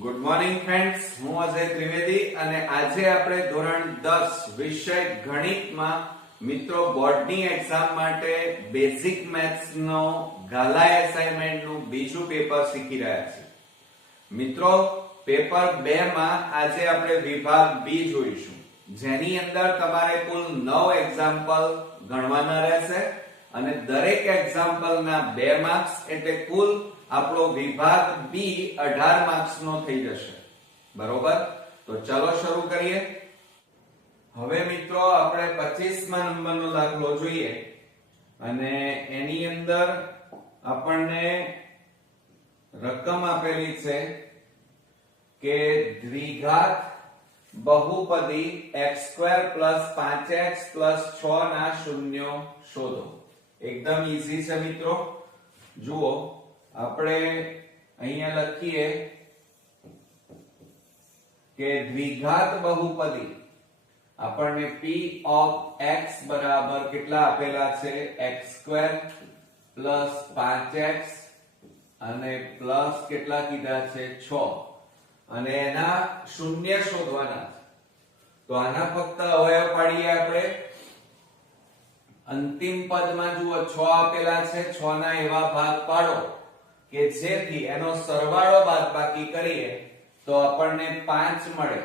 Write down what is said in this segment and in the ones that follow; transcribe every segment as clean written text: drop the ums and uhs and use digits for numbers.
Good morning friends, હું અજય ત્રિવેદી અને આજે આપણે ધોરણ 10 વિષય ગણિતમાં મિત્રો બોર્ડની એક્ઝામ માટે બેઝિક મેથ્સ નો ગાલા એસાઇનમેન્ટ નું બીજું પેપર શીખી રહ્યા છીએ. મિત્રો પેપર 2 માં આજે આપણે વિભાગ બી જોઈશું, જેની અંદર તમારે કુલ 9 એક્ઝામ્પલ ગણવાના રહેશે અને દરેક એક્ઝામ્પલના 2 માર્ક્સ એટલે કુલ આપણો વિભાગ બી 18 માર્ક્સ નો થઈ જશે. બરોબર, તો ચલો શરૂ કરીએ. હવે મિત્રો આપણે 25મા નંબરનો દાખલો જોઈએ અને એની અંદર આપણને રકમ આપેલી છે કે દ્વિઘાત બહુપદી x² + 5x + 6 ના શૂન્યો શોધો. એકદમ ઈઝી છે મિત્રો. જુઓ, આપણે અહીંયા લખીએ કે દ્વિઘાત બહુપદી આપણને p of x બરાબર કેટલા આપેલા છે? x² + 5x અને પ્લસ કેટલા કીધા છે? 6 અને એના શૂન્ય શોધવાના છે. તો આના ફક્ત અવયવ પાડીએ આપણે. અંતિમ પદમાં જુઓ 6 આપેલા છે, 6 ના એવા ભાગ પાડો કે જેથી એનો સરવાળો બાદબાકી કરીએ તો આપણને 5 મળે.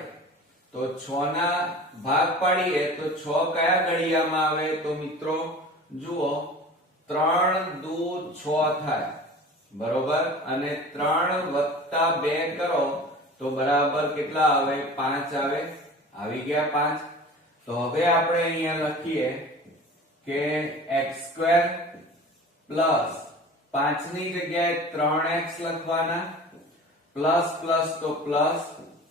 તો 6 ના ભાગ પાડીએ તો 6 કયા ઘડિયામાં આવે? તો મિત્રો જુઓ 3 દુ 6 થાય. બરોબર, અને 3 + 2 કરો તો બરાબર કેટલા આવે? 5 આવે. આવી ગયા 5. તો હવે આપણે અહીંયા લખીએ કે x² પ્લસ 5 ની જગ્યાએ 3x લખવાના, પ્લસ પ્લસ તો પ્લસ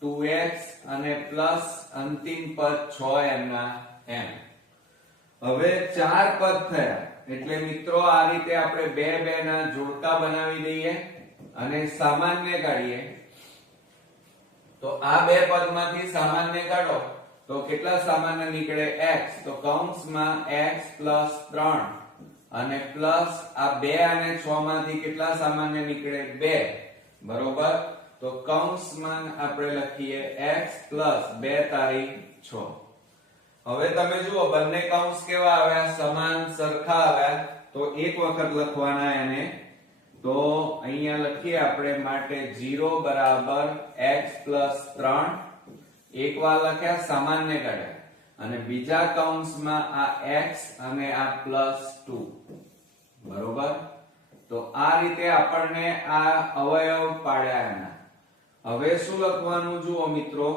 2x અને પ્લસ અંતિમ પદ 6m ના m. હવે 4 પદ થયા એટલે મિત્રો આ રીતે આપણે 2 2 ના જોડકા બનાવી દઈએ અને સામાન્ય કાઢીએ. તો આ 2 પદમાંથી સામાન્ય કાઢો તો કેટલા સામાન્ય નીકળે? x. તો કૌંસમાં x + 3 અને પ્લસ આ 2 અને 6 માંથી કેટલા સામાન્ય નીકળે? 2. બરોબર, તો કૌંસમાં આપણે લખીએ x + 2 તારી 6. હવે તમે જુઓ બંને કૌંસ કેવા આવ્યા? સમાન, સરખા આવ્યા. તો એક વખત લખવાના એને. તો અહીંયા લખીએ આપણે માટે 0 બરાબર x + 3. એક વાર લખ્યા, સામાન્ય કાઢ્યા અને બીજા કૌંસમાં આ x અને આ +2. બરોબર, તો આ રીતે આપણને આ અવયવ પાડ્યા એના. હવે શું લખવાનું જુઓ મિત્રો.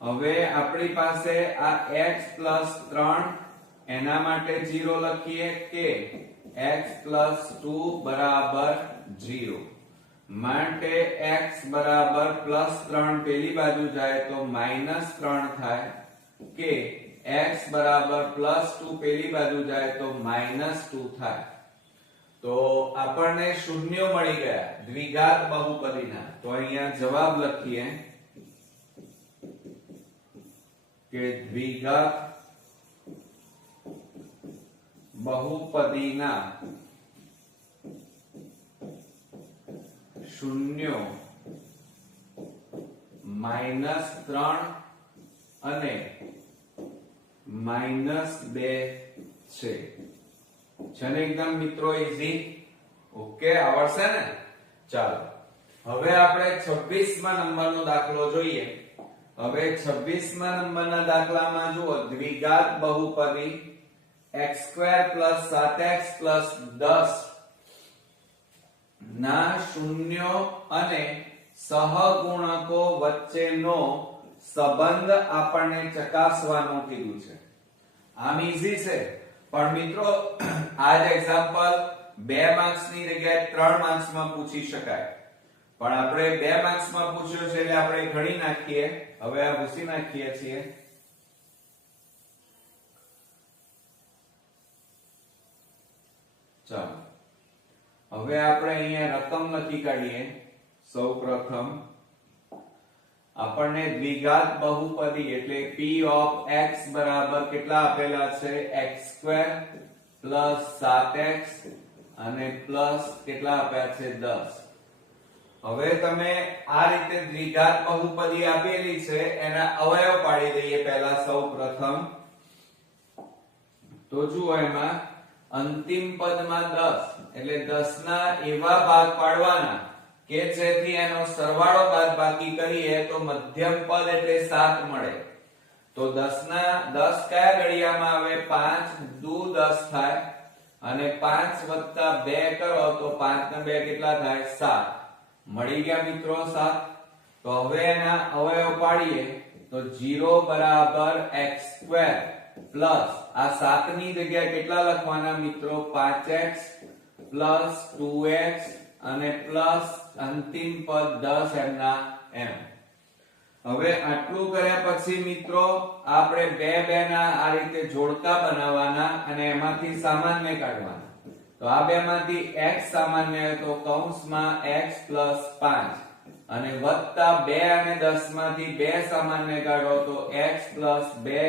હવે આપણી પાસે આ x + 3 એના માટે 0 લખીએ કે x + 2 બરાબર 0 માટે x બરાબર +3 પેલી બાજુ જાય તો -3 થાય કે x બરાબર +2 પેલી બાજુ જાય તો -2 થાય. તો આપણને શૂન્યો મળી ગયા દ્વિઘાત બહુપદીના. તો અહીંયા જવાબ લખીએ કે દ્વિઘાત બહુપદીના શૂન્યો -3 અને -2 છે. છે ને એકદમ મિત્રો ઈઝી? ઓકે, આવડશે ને? ચાલો હવે આપણે 26મા નંબરનો દાખલો જોઈએ. હવે 26મા નંબરના દાખલામાં જુઓ દ્વિઘાત બહુપદી x² + 7x + 10 ના શૂન્યો અને સહગુણકો વચ્ચેનો સંબંધ આપણને ચકાસવાનું કીધું છે. આમ ઈઝી છે, પણ મિત્રો આ જ એક્ઝામ્પલ 2 માર્ક્સ ની જગ્યાએ 3 માર્ક્સ માં પૂછી શકાય. પણ આપણે 2 માર્ક્સ માં પૂછ્યો છે એટલે આપણે ગણી નાખીએ. હવે આ ભૂસી નાખીએ છીએ. ચાલો હવે આપણે અહીંયા રકમ લખી કાઢીએ. સૌપ્રથમ આપણને દ્વિઘાત બહુપદી એટલે p of x બરાબર કેટલા આપેલા છે? x² + 7x અને પ્લસ કેટલા આપ્યા છે? 10. હવે તમે આ રીતે દ્વિઘાત બહુપદી આપેલી છે એના અવયવ પાડી દઈએ પહેલા સૌ પ્રથમ. તો જુઓ એમાં અંતિમ પદમાં 10 એટલે 10 ના એવા ભાગ પાડવાના કે જેથી એનો સરવાળો બાદબાકી કરીએ તો મધ્યમ પદ એટલે 7 મળે. તો 10 ના 10 કયા ઘડિયામાં આવે? 5 દુ 10 થાય અને 5 વત્તા 2 કરો તો 5 ને 2 કેટલા થાય? 7. મળી ગયા મિત્રો 7. તો હવે એના અવયવ પાડીએ તો 0 બરાબર x² પ્લસ આ 7 ની જગ્યાએ કેટલા લખવાના મિત્રો? 5x પ્લસ 2x અને પ્લસ અંતિમ પદ 10 એમના એમ. હવે આટલું કર્યા પછી મિત્રો આપણે બે ના આ રીતે જોડકા બનાવવાના અને એમાંથી સામાન્ય કાઢવાના. તો આ બે માંથી x સામાન્ય તો કૌંસમાં x પ્લસ 5 અને વત્તા 2 અને 10 માંથી 2 સામાન્ય કાઢો તો x પ્લસ 2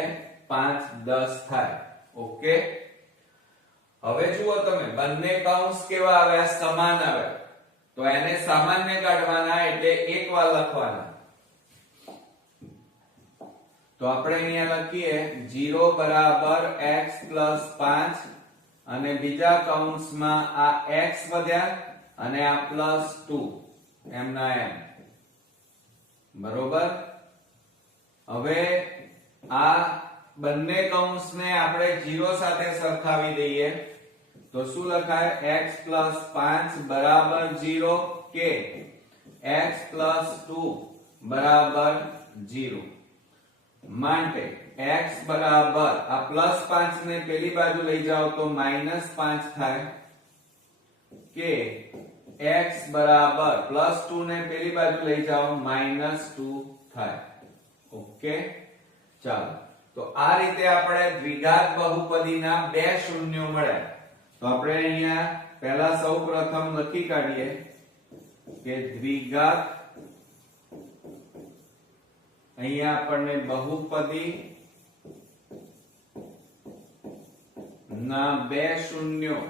5 10 થાય. ઓકે. હવે જુઓ તમે બંને કૌંસ કેવા આવ્યા? સમાન આવ્યા. તો એને સામાન્ય કાઢવાના એટલે એક વાર લખવાના. તો આપણે અહીંયા લખીએ 0 બરાબર x પ્લસ 5 અને બીજા કૌંસમાં આ x વધ્યા અને આ પ્લસ 2 એમના એમ. બરોબર. હવે આ બંને કૌંસને આપણે 0 સાથે સરખાવી દઈએ તો શું લખાય? x પ્લસ 5 બરાબર 0 કે x પ્લસ 2 બરાબર 0. માટે x બરાબર આ પ્લસ 5 ને પેલી બાજુ લઈ જાઓ તો માઈનસ 5 થાય કે x બરાબર પ્લસ 2 ને પેલી બાજુ લઈ જાઓ માઈનસ 2 થાય. ઓકે. ચાલો તો આ રીતે આપણે દ્વિઘાત બહુપદીના બે શૂન્યો મળ્યા. તો આપણે અહીંયા પહેલા સૌપ્રથમ લખી કાઢીએ કે દ્વિઘાત અહીંયા આપણને બહુપદી ના બે શૂન્યો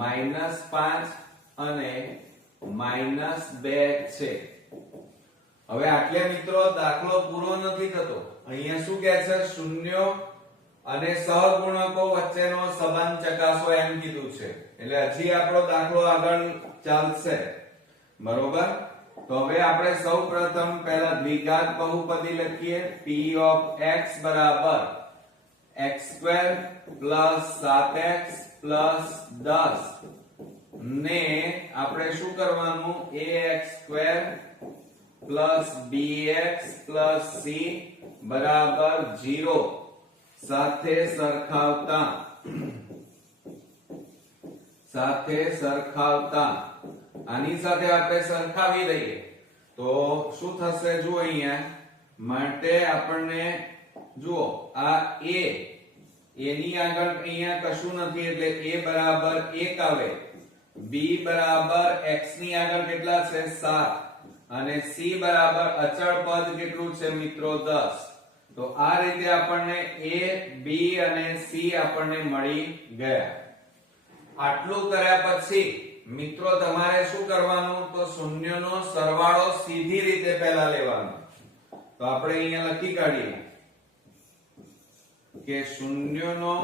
-5 અને -2 છે. હવે આટલે મિત્રો દાખલો પૂરો નથી થતો. અહીંયા શું કહે છે? શૂન્યો અને સહગુણકો વચ્ચેનો સંબંધ ચકાસો એમ કીધું છે. એટલે હજી આપણો દાખલો આગળ ચાલશે. બરોબર. તો હવે આપણે સૌપ્રથમ પહેલા દ્વિઘાત બહુપદી લખીએ. p of x બરાબર x² પ્લસ 7x પ્લસ 10 ને આપણે શું કરવાનું? ax² plus bx plus c બરાબર 0 સાથે સરખાવતા આની સાથે આપણે સરખાવી દઈએ તો શું થશે? જુઓ અહીંયા માટે આપણને જુઓ આ a ની આગળ અહીંયા કશું નથી એટલે a બરાબર 1 આવે. b બરાબર x ની આગળ કેટલા છે? 7 અને c બરાબર અચળ પદ કેટલું છે મિત્રો? 10. તો આ રીતે આપણને a b અને c આપણને મળી ગયા. આટલું કર્યા પછી મિત્રો તમારે શું કરવાનું? તો શૂન્યનો સરવાળો સીધી રીતે પહેલા લેવાનો. તો આપણે અહીંયા લખી કાઢીએ કે શૂન્યનો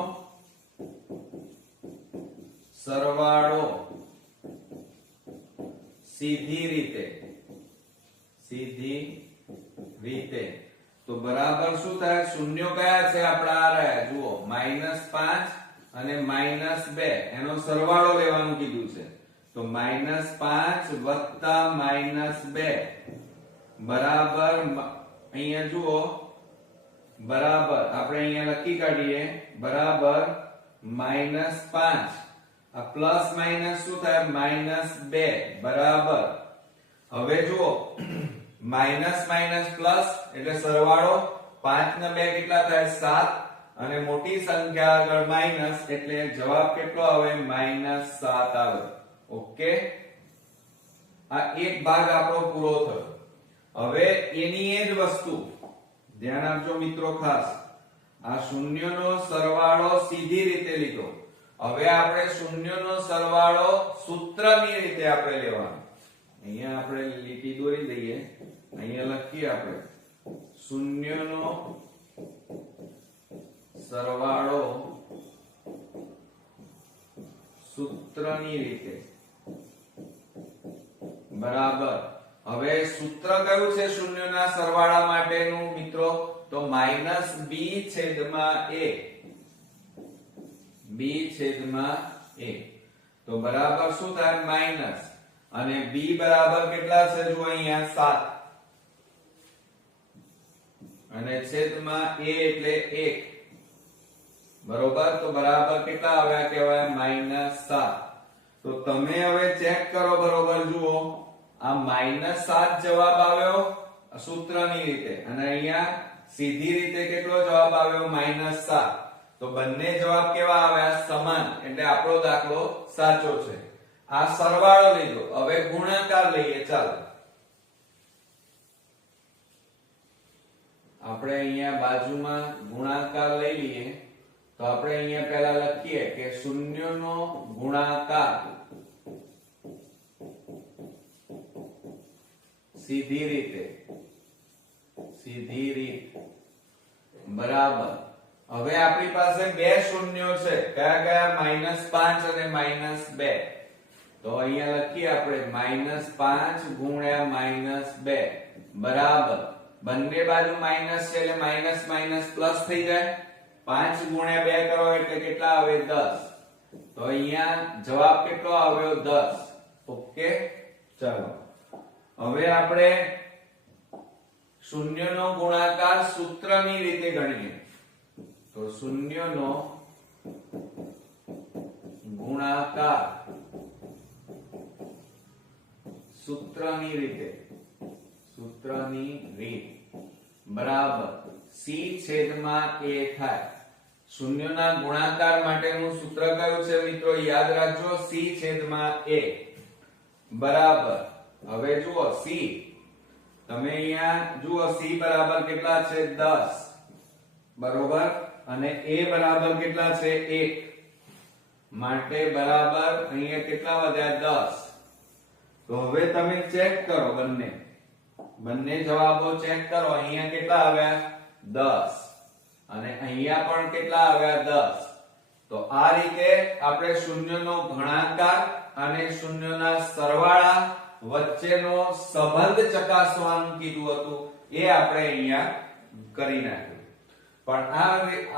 સરવાળો સીધી રીતે તો બરાબર શું થાય? શૂન્યો કયા છે આપડા? આ રહ્યા જુઓ -5 અને -2 એનો સરવાળો લેવાનું કીધું છે. તો -5 વત્તા -2 બરાબર અહીંયા જુઓ બરાબર આપણે અહીંયા લખી કાઢીએ બરાબર -5 આ પ્લસ માઈનસ શું થાય? -2 બરાબર. હવે જુઓ માઈનસ માઈનસ પ્લસ એટલે સરવાળો 5 ને 2 કેટલા થાય? 7 અને મોટી સંખ્યા આગળ માઈનસ એટલે જવાબ કેટલો આવે? -7 આવે. ઓકે. આ એક ભાગ આપણો પૂરો થયો. હવે એની એ જ વસ્તુ ધ્યાન આપજો મિત્રો ખાસ. આ શૂન્યનો સરવાળો સીધી રીતે લીધો. હવે આપણે શૂન્યનો સરવાળો સૂત્રની રીતે આપણે લેવાનો. અહીંયા આપણે લીટી દોરી દઈએ, અહીંયા લખીએ આપણે શૂન્યનો સરવાળો સૂત્રની રીતે બરાબર. હવે સૂત્ર કયું છે શૂન્યના સરવાળા માટેનું મિત્રો? તો -b છેદમાં a. b છેદમાં a. તો બરાબર શું થાય? માઈનસ. અને b બરાબર કેટલા છે? જો અહીંયા 7 અને છેદમાં a એટલે 1. બરોબર. તો બરાબર કેટલા આવ્યા કહેવાય? -7. તો તમે હવે ચેક કરો, બરોબર જુઓ, આ -7 જવાબ આવ્યો સૂત્રની રીતે, અને અહીંયા સીધી રીતે કેટલો જવાબ આવ્યો? -7. તો બંને જવાબ કેવા આવ્યા? સમાન. એટલે આપણો દાખલો સાચો છે. આ સરવાળો લીધો. હવે ગુણાકાર લઈએ. ચાલો આપણે અહીંયા બાજુમાં ગુણાકાર લઈ લઈએ. તો આપણે અહીંયા પહેલા લખીએ કે શૂન્યનો ગુણાકાર સીધી રીત બરાબર. હવે આપણી પાસે બે શૂન્યો છે. કયા કયા? -5 અને -2. તો અહીંયા લખીએ આપણે -5 ગુણ્યા -2 બરાબર. બંને બાજુ માઈનસ છે એટલે માઈનસ માઈનસ પ્લસ થઈ જાય. 5 ગુણ્યા 2 કરો એટલે કેટલા આવે? 10. તો અહીંયા જવાબ કેટલો આવ્યો? 10. ઓકે. ચાલો હવે આપણે શૂન્યનો ગુણાકાર સૂત્રની રીતે ગણીએ. તો શૂન્યનો ગુણાકાર સૂત્રની રીત બરાબર c છેદમાં a થાય. શૂન્યના ગુણાકાર માટેનું સૂત્ર કયું છે મિત્રો? યાદ રાખજો, c છેદમાં a બરાબર. હવે જુઓ c, તમે અહીંયા જુઓ c બરાબર કેટલા છે? 10 બરોબર. અને a બરાબર કેટલા છે? 1. માટે બરાબર અહીંયા કેટલા વધ્યા? 10. તો હવે તમે ચેક કરો, બંને જવાબો ચેક કરો. અહીંયા કેટલા આવ્યા? 10. અને અહીંયા પણ કેટલા આવ્યા? 10. તો આ રીતે આપણે શૂન્યનો ગુણાકાર અને શૂન્યના સરવાળા વચ્ચેનો સંબંધ ચકાસવાનું કીધું હતું, એ આપણે અહીંયા કરી નાખ્યું. પણ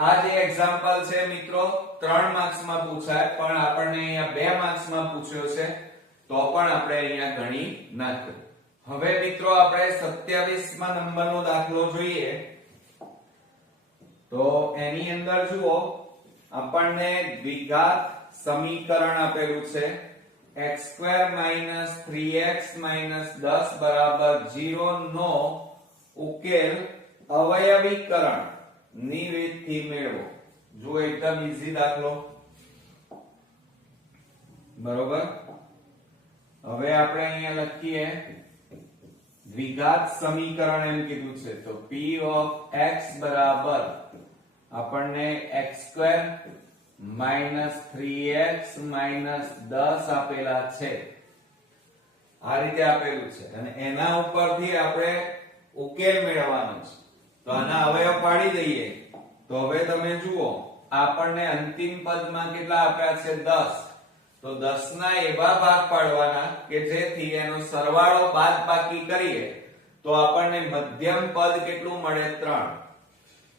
આ જે એક્ઝામ્પલ છે મિત્રો 3 માર્ક્સમાં પૂછાય, પણ આપણને અહીંયા 2 માર્ક્સમાં પૂછ્યો છે, તો પણ આપણે અહીંયા ગણી નાખ્યું. હવે મિત્રો આપણે 27મા નંબરનો દાખલો જોઈએ. તો એની અંદર જુઓ, આપણને દ્વિઘાત સમીકરણ આપેલું છે x² - 3x - 10 = 0 નો ઉકેલ અવયવીકરણ ની રીતથી મેળવો. જો એકદમ ઈઝી દાખલો, બરોબર. હવે આપણે અહીંયા લખીએ દ્વિઘાત સમીકરણ એમ કીધું છે, તો p of x બરાબર આપણને x² - 3x - 10 આપેલા છે. આ રીતે આપેલું છે અને એના ઉપરથી આપણે ઉકેલ મેળવવાનો છે. તો આના અવયવ પાડી દઈએ. તો હવે તમે જુઓ, આપણને અંતિમ પદમાં કેટલા આપ્યા છે? 10. તો 10 ના એવા ભાગ પાડવાના કે જેથી એનો સરવાળો બાદબાકી કરીએ તો આપણને મધ્યમ પદ કેટલું મળે? 3.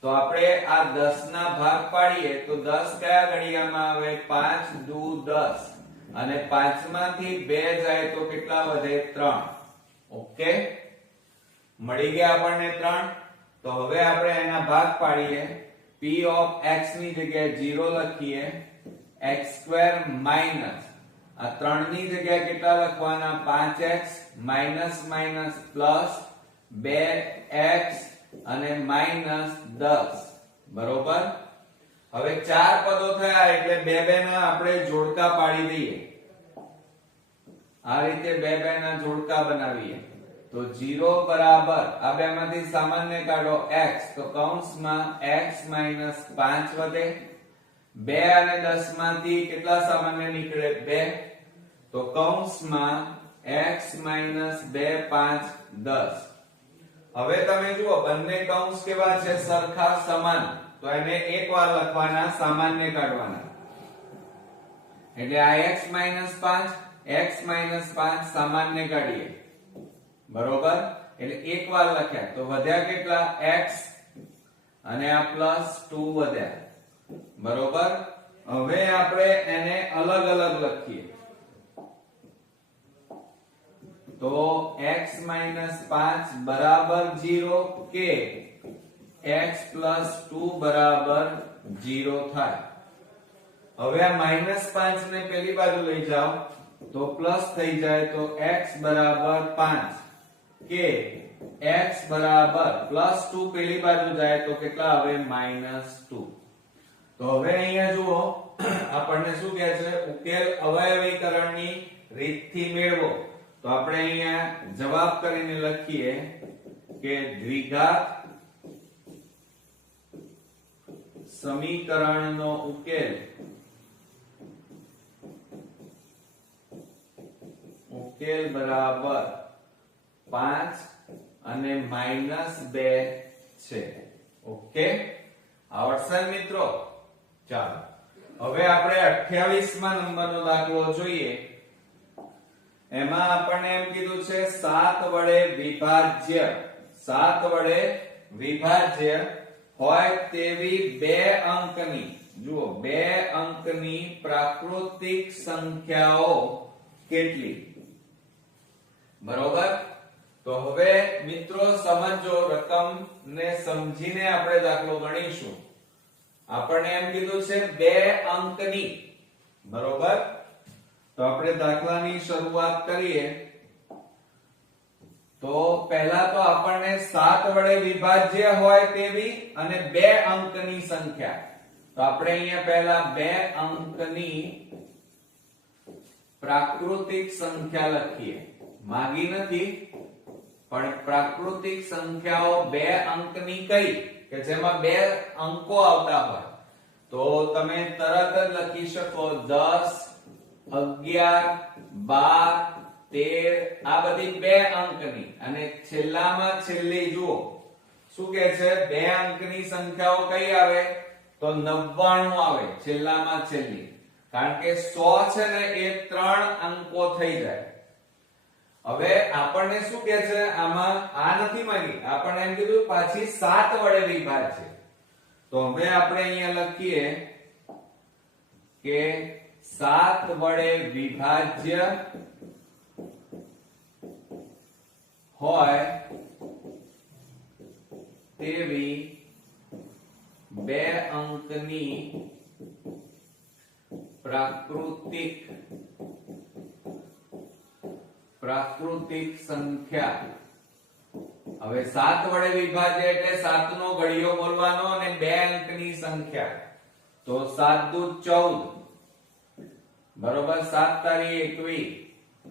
તો આપણે આ 10 ના ભાગ પાડીએ તો 10 કયા ઘડિયામાં આવે? 5 દુ 10. અને 5 માંથી 2 જાય તો કેટલા વધે? 3. ઓકે, મળી ગયા આપણને 3. તો હવે આપણે એના ભાગ પાડીએ. p of x ની જગ્યાએ 0 લખીએ, x² માઈનસ આ 3 ની જગ્યાએ કેટલા લખવાના? 5x minus minus plus 2x અને માઈનસ 10 બરોબર. હવે 4 પદો થયા એટલે 2 ના આપણે જોડકા પાડી દઈએ. આ રીતે 2 ના જોડકા બનાવીએ. તો 0 બરાબર આ બેમાંથી સામાન્ય કાઢો x, તો કૌંસમાં x - 5 વધે 2 અને 10 માંથી કેટલા સામાન્ય નીકળે 2 તો કૌંસમાં x - 2 5 10 હવે તમે જુઓ બંને કૌંસ કેવા છે સરખા સમાન તો એને એકવાર લખવાના સામાન્ય કાઢવાના એટલે આ x - 5 સામાન્ય કાઢીએ બરોબર એટલે એકવાર લખ્યા તો વધ્યા કેટલા x અને આ +2 વધ્યા બરોબર હવે આપણે એને અલગ અલગ લખીએ તો x - 5 બરાબર 0 કે x + 2 બરાબર 0 થાય હવે આ -5 ને પેલી બાજુ લઈ જાઓ તો પ્લસ થઈ જાય તો x બરાબર 5 કે x બરાબર +2 પેલી બાજુ જાય તો કેટલા આવે -2 તો હવે અહીંયા જુઓ આપણને શું કહે છે ઉકેલ અવયવીકરણની રીતથી મેળવો તો આપણે અહીંયા જવાબ કરીને લખીએ કે દ્વિઘાત સમીકરણનો ઉકેલ બરાબર 5 અને -2 છે ઓકે આવડશે મિત્રો ચાલો હવે આપણે 28મા નંબરનો દાખલો જોઈએ એમાં આપણને એમ કીધું છે 7 વડે વિભાજ્ય હોય તેવી 2 અંકની જુઓ 2 અંકની પ્રાકૃતિક સંખ્યાઓ કેટલી બરોબર તો હવે મિત્રો સમજો રકમ ને સમજીને આપણે દાખલો ગણીશું આપણને એમ કીધું છે 2 અંકની બરોબર તો આપણે દાખલાની શરૂઆત કરીએ તો પહેલા તો આપણને 7 વડે વિભાજ્ય હોય તેવી અને 2 અંકની સંખ્યા તો આપણે અહીંયા પહેલા 2 અંકની પ્રાકૃતિક સંખ્યા લખીએ માગી નથી પણ પ્રાકૃતિક સંખ્યાઓ 2 અંકની કઈ કે જેમાં 2 અંકો આવતા હોય તો તમે તરત જ લખી શકો 10 11 12 13 આ બધી 2 અંકની અને છેલ્લામાં છેલ્લી જુઓ શું કહે છે 2 અંકની સંખ્યાઓ કઈ આવે તો 99 આવે છેલ્લામાં છેલ્લી કારણ કે 100 છે ને એ 3 અંકો થઈ જાય હવે આપણને શું કહે છે આમાં આ નથી માંગી આપણને એમ કીધું પાછી 7 વડે વિભાજ્ય તો હવે આપણે અહીંયા લખીએ કે 7 વડે વિભાજ્ય હોય તેવી 2 અંકની પ્રાકૃતિક સંખ્યા હવે 7 વડે વિભાજ્ય એટલે 7 નો ઘડિયો બોલવાનો અને 2 અંકની સંખ્યા તો 7 દુ 14 બરોબર 7 તારી 21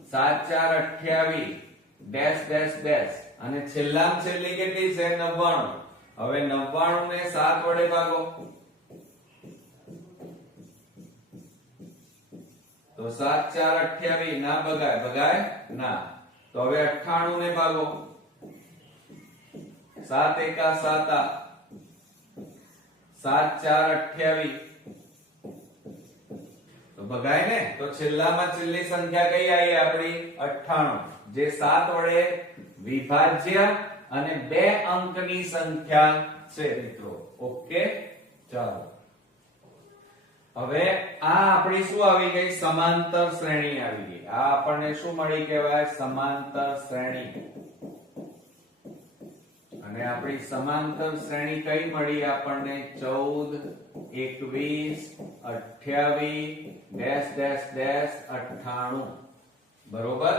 7 4 28 ડેશ ડેશ ડેશ અને છેલ્લામાં છેલ્લી કેટલી છે 99 હવે 99 ને 7 વડે ભાગો તો 7 4 28 ના ભગાય ના તો હવે 98 ને ભાગો 7 1 7 7 4 28 તો ભગાય ને તો છેલ્લામાં છેલ્લી સંખ્યા કઈ આવી આપણી 98 જે 7 વડે વિભાજ્ય અને 2 અંકની સંખ્યા છે મિત્રો ઓકે ચાલો હવે આ આપણી શું આવી ગઈ સમાંતર શ્રેણી આવી ગઈ આ આપણને શું મળી કહેવાય સમાંતર શ્રેણી અને આપણી સમાંતર શ્રેણી કઈ મળી આપણને 14 21 28 ડેશ ડેશ ડેશ 98 બરોબર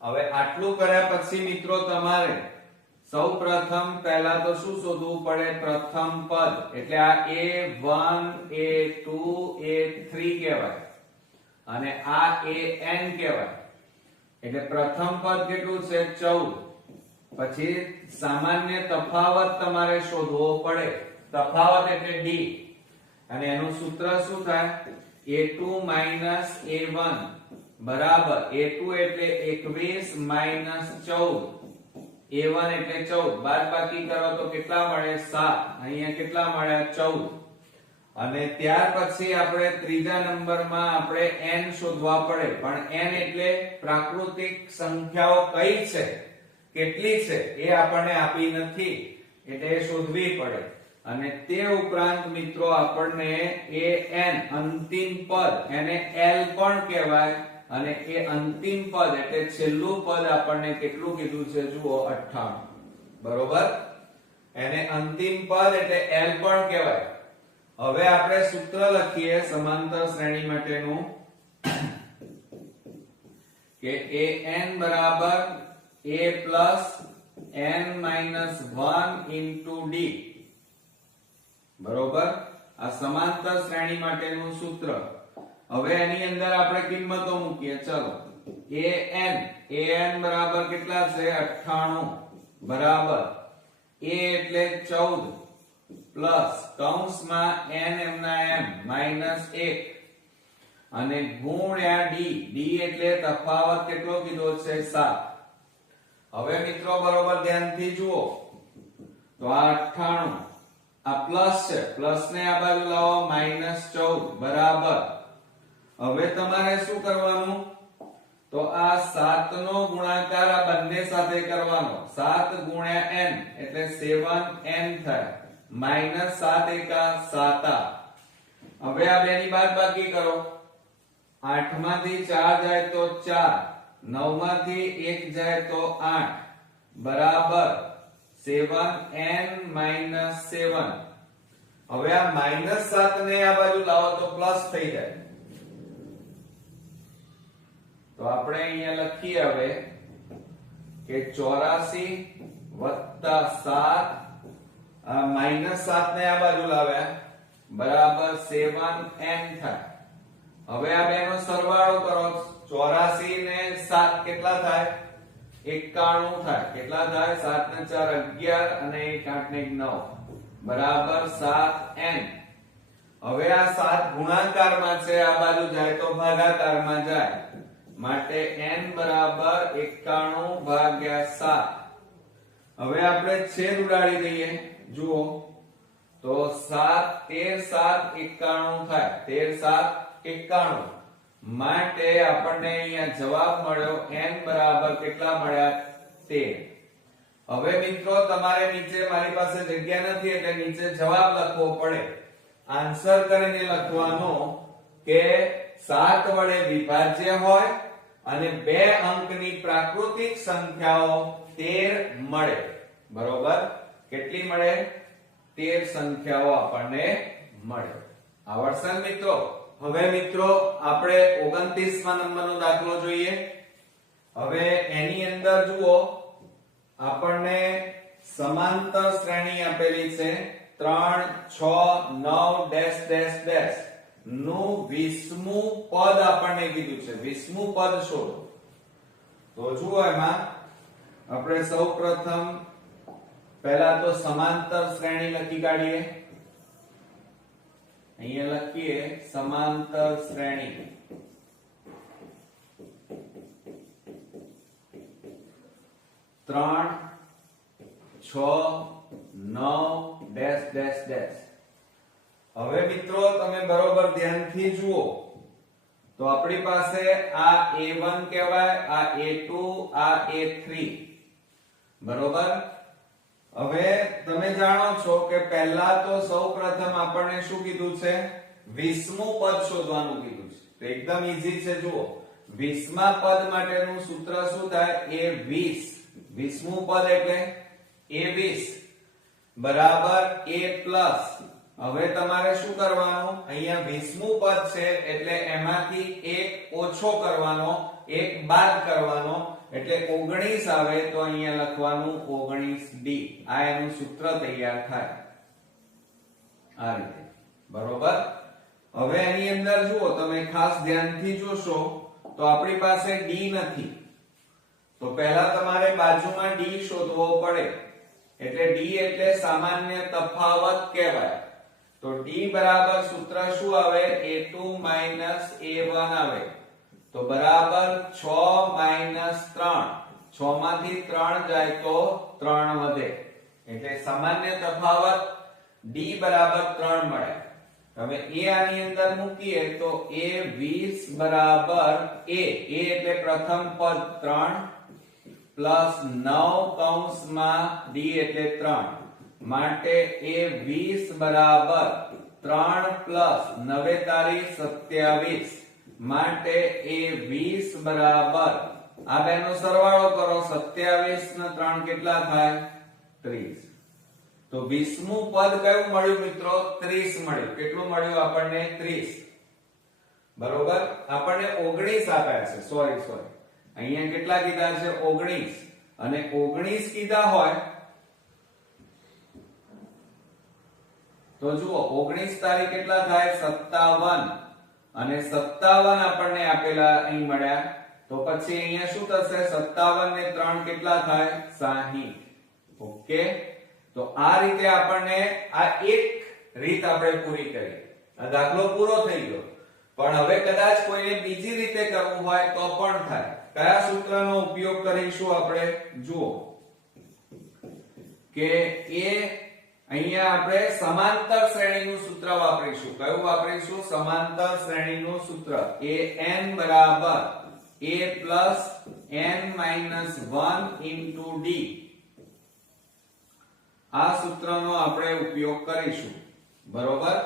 હવે આટલું કર્યા પછી મિત્રો તમારે સૌપ્રથમ પહેલા તો શું શોધવું પડે પ્રથમ પદ એટલે આ a1 a2 a3 કહેવાય અને આ an કહેવાય એટલે પ્રથમ પદ કેટલું છે 14 પછી સામાન્ય તફાવત તમારે શોધવો પડે તફાવત એટલે d અને એનું સૂત્ર શું થાય? a2 a1 બરાબર a2 એટલે 21 14 a1 એટલે 14 બાદબાકી કરો તો કેટલા મળે? 7. અહીંયા કેટલા મળ્યા? 14. અને ત્યાર પછી આપણે ત્રીજા નંબરમાં આપણે n શોધવા પડે, પણ n એટલે પ્રાકૃતિક સંખ્યાઓ કઈ છે, કેટલી છે એ આપણને આપી નથી, એટલે એ શોધવી પડે. અને તે ઉપરાંત મિત્રો આપણને an અંતિમ પદ, એને l પણ કહેવાય, અને એ અંતિમ પદ એટલે છેલ્લું પદ આપણને કેટલું કીધું છે? જુઓ 98. બરોબર, એને અંતિમ પદ એટલે l પણ કહેવાય. હવે આપણે સૂત્ર લખીએ સમાંતર શ્રેણી માટેનું કે an બરાબર a plus n minus 1 into d. બરોબર, આ સમાંતર શ્રેણી માટેનું સૂત્ર. હવે એની અંદર આપણે કિંમતો મૂકીએ. ચલો, an બરાબર કેટલા છે? 98 બરાબર a એટલે 14 પ્લસ કૌંસમાં n એમના m માઈનસ 1 અને ગુણ્યા d એટલે તફાવત કેટલો કીધો છે? 7. હવે મિત્રો બરોબર ધ્યાનથી જુઓ તો આ 98 આ પ્લસ છે, પ્લસ ને આ બાજુ લાવો -14 બરાબર. હવે તમારે શું કરવાનું? તો આ 7 નો ગુણાકાર આ બંને સાથે કરવાનો. 7 ગુણ્યા n એટલે 7n થાય, -7 એકા 7. હવે આ બેની બાદબાકી કરો. 8 માંથી 4 જાય તો 4, 9 માંથી 1 જાય તો 8 બરાબર 7n - 7. હવે આ -7 ને આ બાજુ લાવો તો પ્લસ થઈ જાય. તો આપણે અહીંયા લખીએ હવે કે 84 + 7 -7 ને આ બાજુ લાવ્યા બરાબર 7n થાય. હવે આ બેનો સરવાળો કરો. 84 ને 7 કેટલા થાય? 91 થાય. કેટલા થાય? 7 ને 4 11 અને 1 8 ને 9 બરાબર 7n. હવે આ 7 ગુણાકારમાં છે, આ બાજુ જાય તો ભાગાકારમાં જાય, માટે n બરાબર 91/7. હવે આપણે છેદ ઉડાડી દઈએ. જુઓ તો 7 13 7 91 થાય. 13 7 91 માટે આપણને અહીંયા જવાબ મળ્યો n બરાબર કેટલા મળ્યા? 13. હવે મિત્રો તમારે નીચે, મારી પાસે જગ્યા નથી એટલે નીચે જવાબ લખવો પડે. આન્સર કરીને લખવાનો કે 7 વડે વિભાજ્ય હોય અને 2 અંકની પ્રાકૃતિક સંખ્યાઓ 13 મળે. બરોબર, કેટલી મળે? 13 સંખ્યાઓ આપણને મળે. આવડશે મિત્રો? હવે મિત્રો આપણે 29મા નંબરનો દાખલો જોઈએ. હવે એની અંદર જુઓ આપણને સમાંતર શ્રેણી આપેલી છે 3 6 9 ડેશ ડેશ ડેશ નું 20મું પદ આપણને કીધું છે. 20મું પદ શોધો. તો જુઓ એમાં આપણે સૌપ્રથમ પહેલા તો સમાંતર શ્રેણી લખી કાઢીએ. અહીંયા લખીએ સમાંતર શ્રેણી. ત્રણ 6 9 ડેશ ડેશ ડેશ. હવે મિત્રો તમે બરોબર ધ્યાનથી જુઓ તો આપણી પાસે આ a1 કહેવાય, આ a2, આ a3. બરોબર. હવે તમે જાણો છો કે પહેલા તો સૌપ્રથમ આપણને શું કીધું છે? 20મું પદ શોધવાનું કીધું છે. તો એકદમ ઈઝી છે. જુઓ 20મા પદ માટેનું સૂત્ર શું થાય? a20. 20મું પદ એટલે a20 બરાબર a પ્લસ. હવે તમારે શું કરવાનું? અહીંયા 20મું પદ છે એટલે એમાંથી એક ઓછો કરવાનો, એક બાદ કરવાનો, એટલે 19 આવે તો અહીંયા લખવાનું 19d. આ એનું સૂત્ર તૈયાર થાય આ રીતે. બરોબર. હવે એની અંદર જુઓ તમે ખાસ ધ્યાનથી જોશો તો આપણી પાસે d નથી. તો પહેલા તમારે બાજુમાં d શોધવો પડે. એટલે d એટલે સામાન્ય તફાવત કહેવાય. તો d બરાબર સૂત્ર શું આવે a2 a1 આવે તો બરાબર 6 3 6 માંથી 3 જાય તો 3 વધે એટલે સામાન્ય તફાવત d બરાબર 3 મળે હવે a આની અંદર મૂકીએ તો a 20 બરાબર a એટલે પ્રથમ પદ 3 પ્લસ 9 કૌંસમાં d એટલે 3 માટે a 20 બરાબર 3 પ્લસ 9 તારી 27 માટે a 20 બરાબર આ બેનો સરવાળો કરો 27 ને 3 કેટલા થાય 30 તો 20મું પદ કયું મળ્યું મિત્રો 30 મળ્યું કેટલું મળ્યું આપણને 30 બરોબર આપણને 19 આપ્યા છે સોરી અહીંયા કેટલા કીધા છે 19 અને 19 કીધા હોય તો જુઓ 19 તારીખ કેટલા થાય 57 અને 57 આપણને આપેલા અહીં મળ્યા તો પછી અહીંયા શું થશે 57 ને 3 કેટલા થાય 60 ઓકે તો આ રીતે આપણને આ એક રીત આપણે પૂરી કરી આ દાખલો પૂરો થઈ ગયો પણ હવે કદાચ કોઈને બીજી રીતે કરવું હોય તો પણ થાય કયા સૂત્રનો ઉપયોગ કરીશું આપણે જુઓ કે એ અહીંયા આપણે સમાંતર શ્રેણીનું સૂત્ર વાપરીશું કયું વાપરીશું સમાંતર શ્રેણીનું સૂત્ર an બરાબર a plus n minus 1 into d આ સૂત્રનો આપણે ઉપયોગ કરીશું બરોબર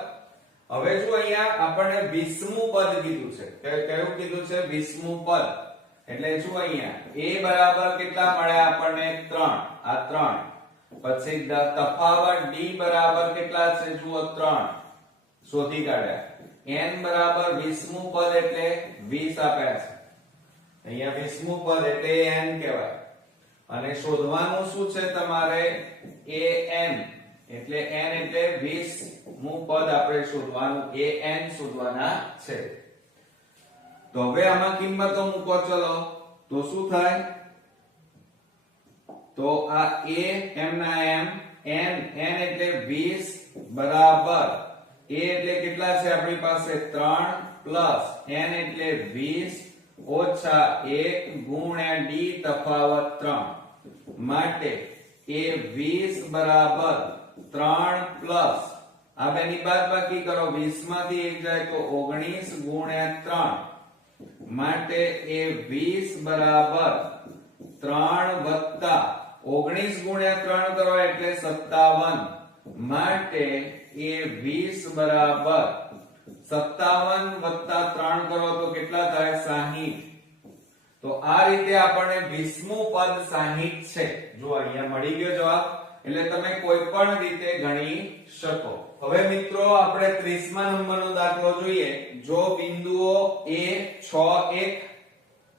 હવે જો અહીંયા આપણને 20મું પદ કીધું છે કયું કીધું છે 20મું પદ એટલે જો અહીંયા a બરાબર કેટલા મળ્યા આપણને 3 આ 3 પછી તફાવત d બરાબર કેટલા છે જુઓ 3 શોધી કાઢ્યા n બરાબર 20મું પદ એટલે 20 આપ્યા છે અહીંયા 20મું પદ એટલે n કહેવાય અને શોધવાનું શું છે તમારે an એટલે n એટલે 20મું પદ આપણે શોધવાનું an શોધવાના છે તો હવે આમાં કિંમતો મૂકો ચલો તો શું થાય તો આ a m ના m n એટલે 20 બરાબર a એટલે કેટલા છે આપણી પાસે 3 પ્લસ n એટલે 20 ઓછા 1 ગુણ્યા d તફાવત 3 માટે a 20 બરાબર 3 પ્લસ આ બેની બાદબાકી કરો 20 માંથી 1 જાય તો 19 ગુણ્યા 3 માટે a 20 બરાબર 3 વત્તા 19 ગુણ્યા 3 કરો એટલે 57 માટે a 20 બરાબર 57 વત્તા 3 કરો તો કેટલા થાય 60 તો આ રીતે આપણને 20મું પદ 60 છે જો અહીંયા મળી ગયો જવાબ એટલે તમે કોઈ પણ રીતે ગણી શકો હવે મિત્રો આપણે 30મા નંબરનો દાખલો જોઈએ જો બિંદુઓ a 6 1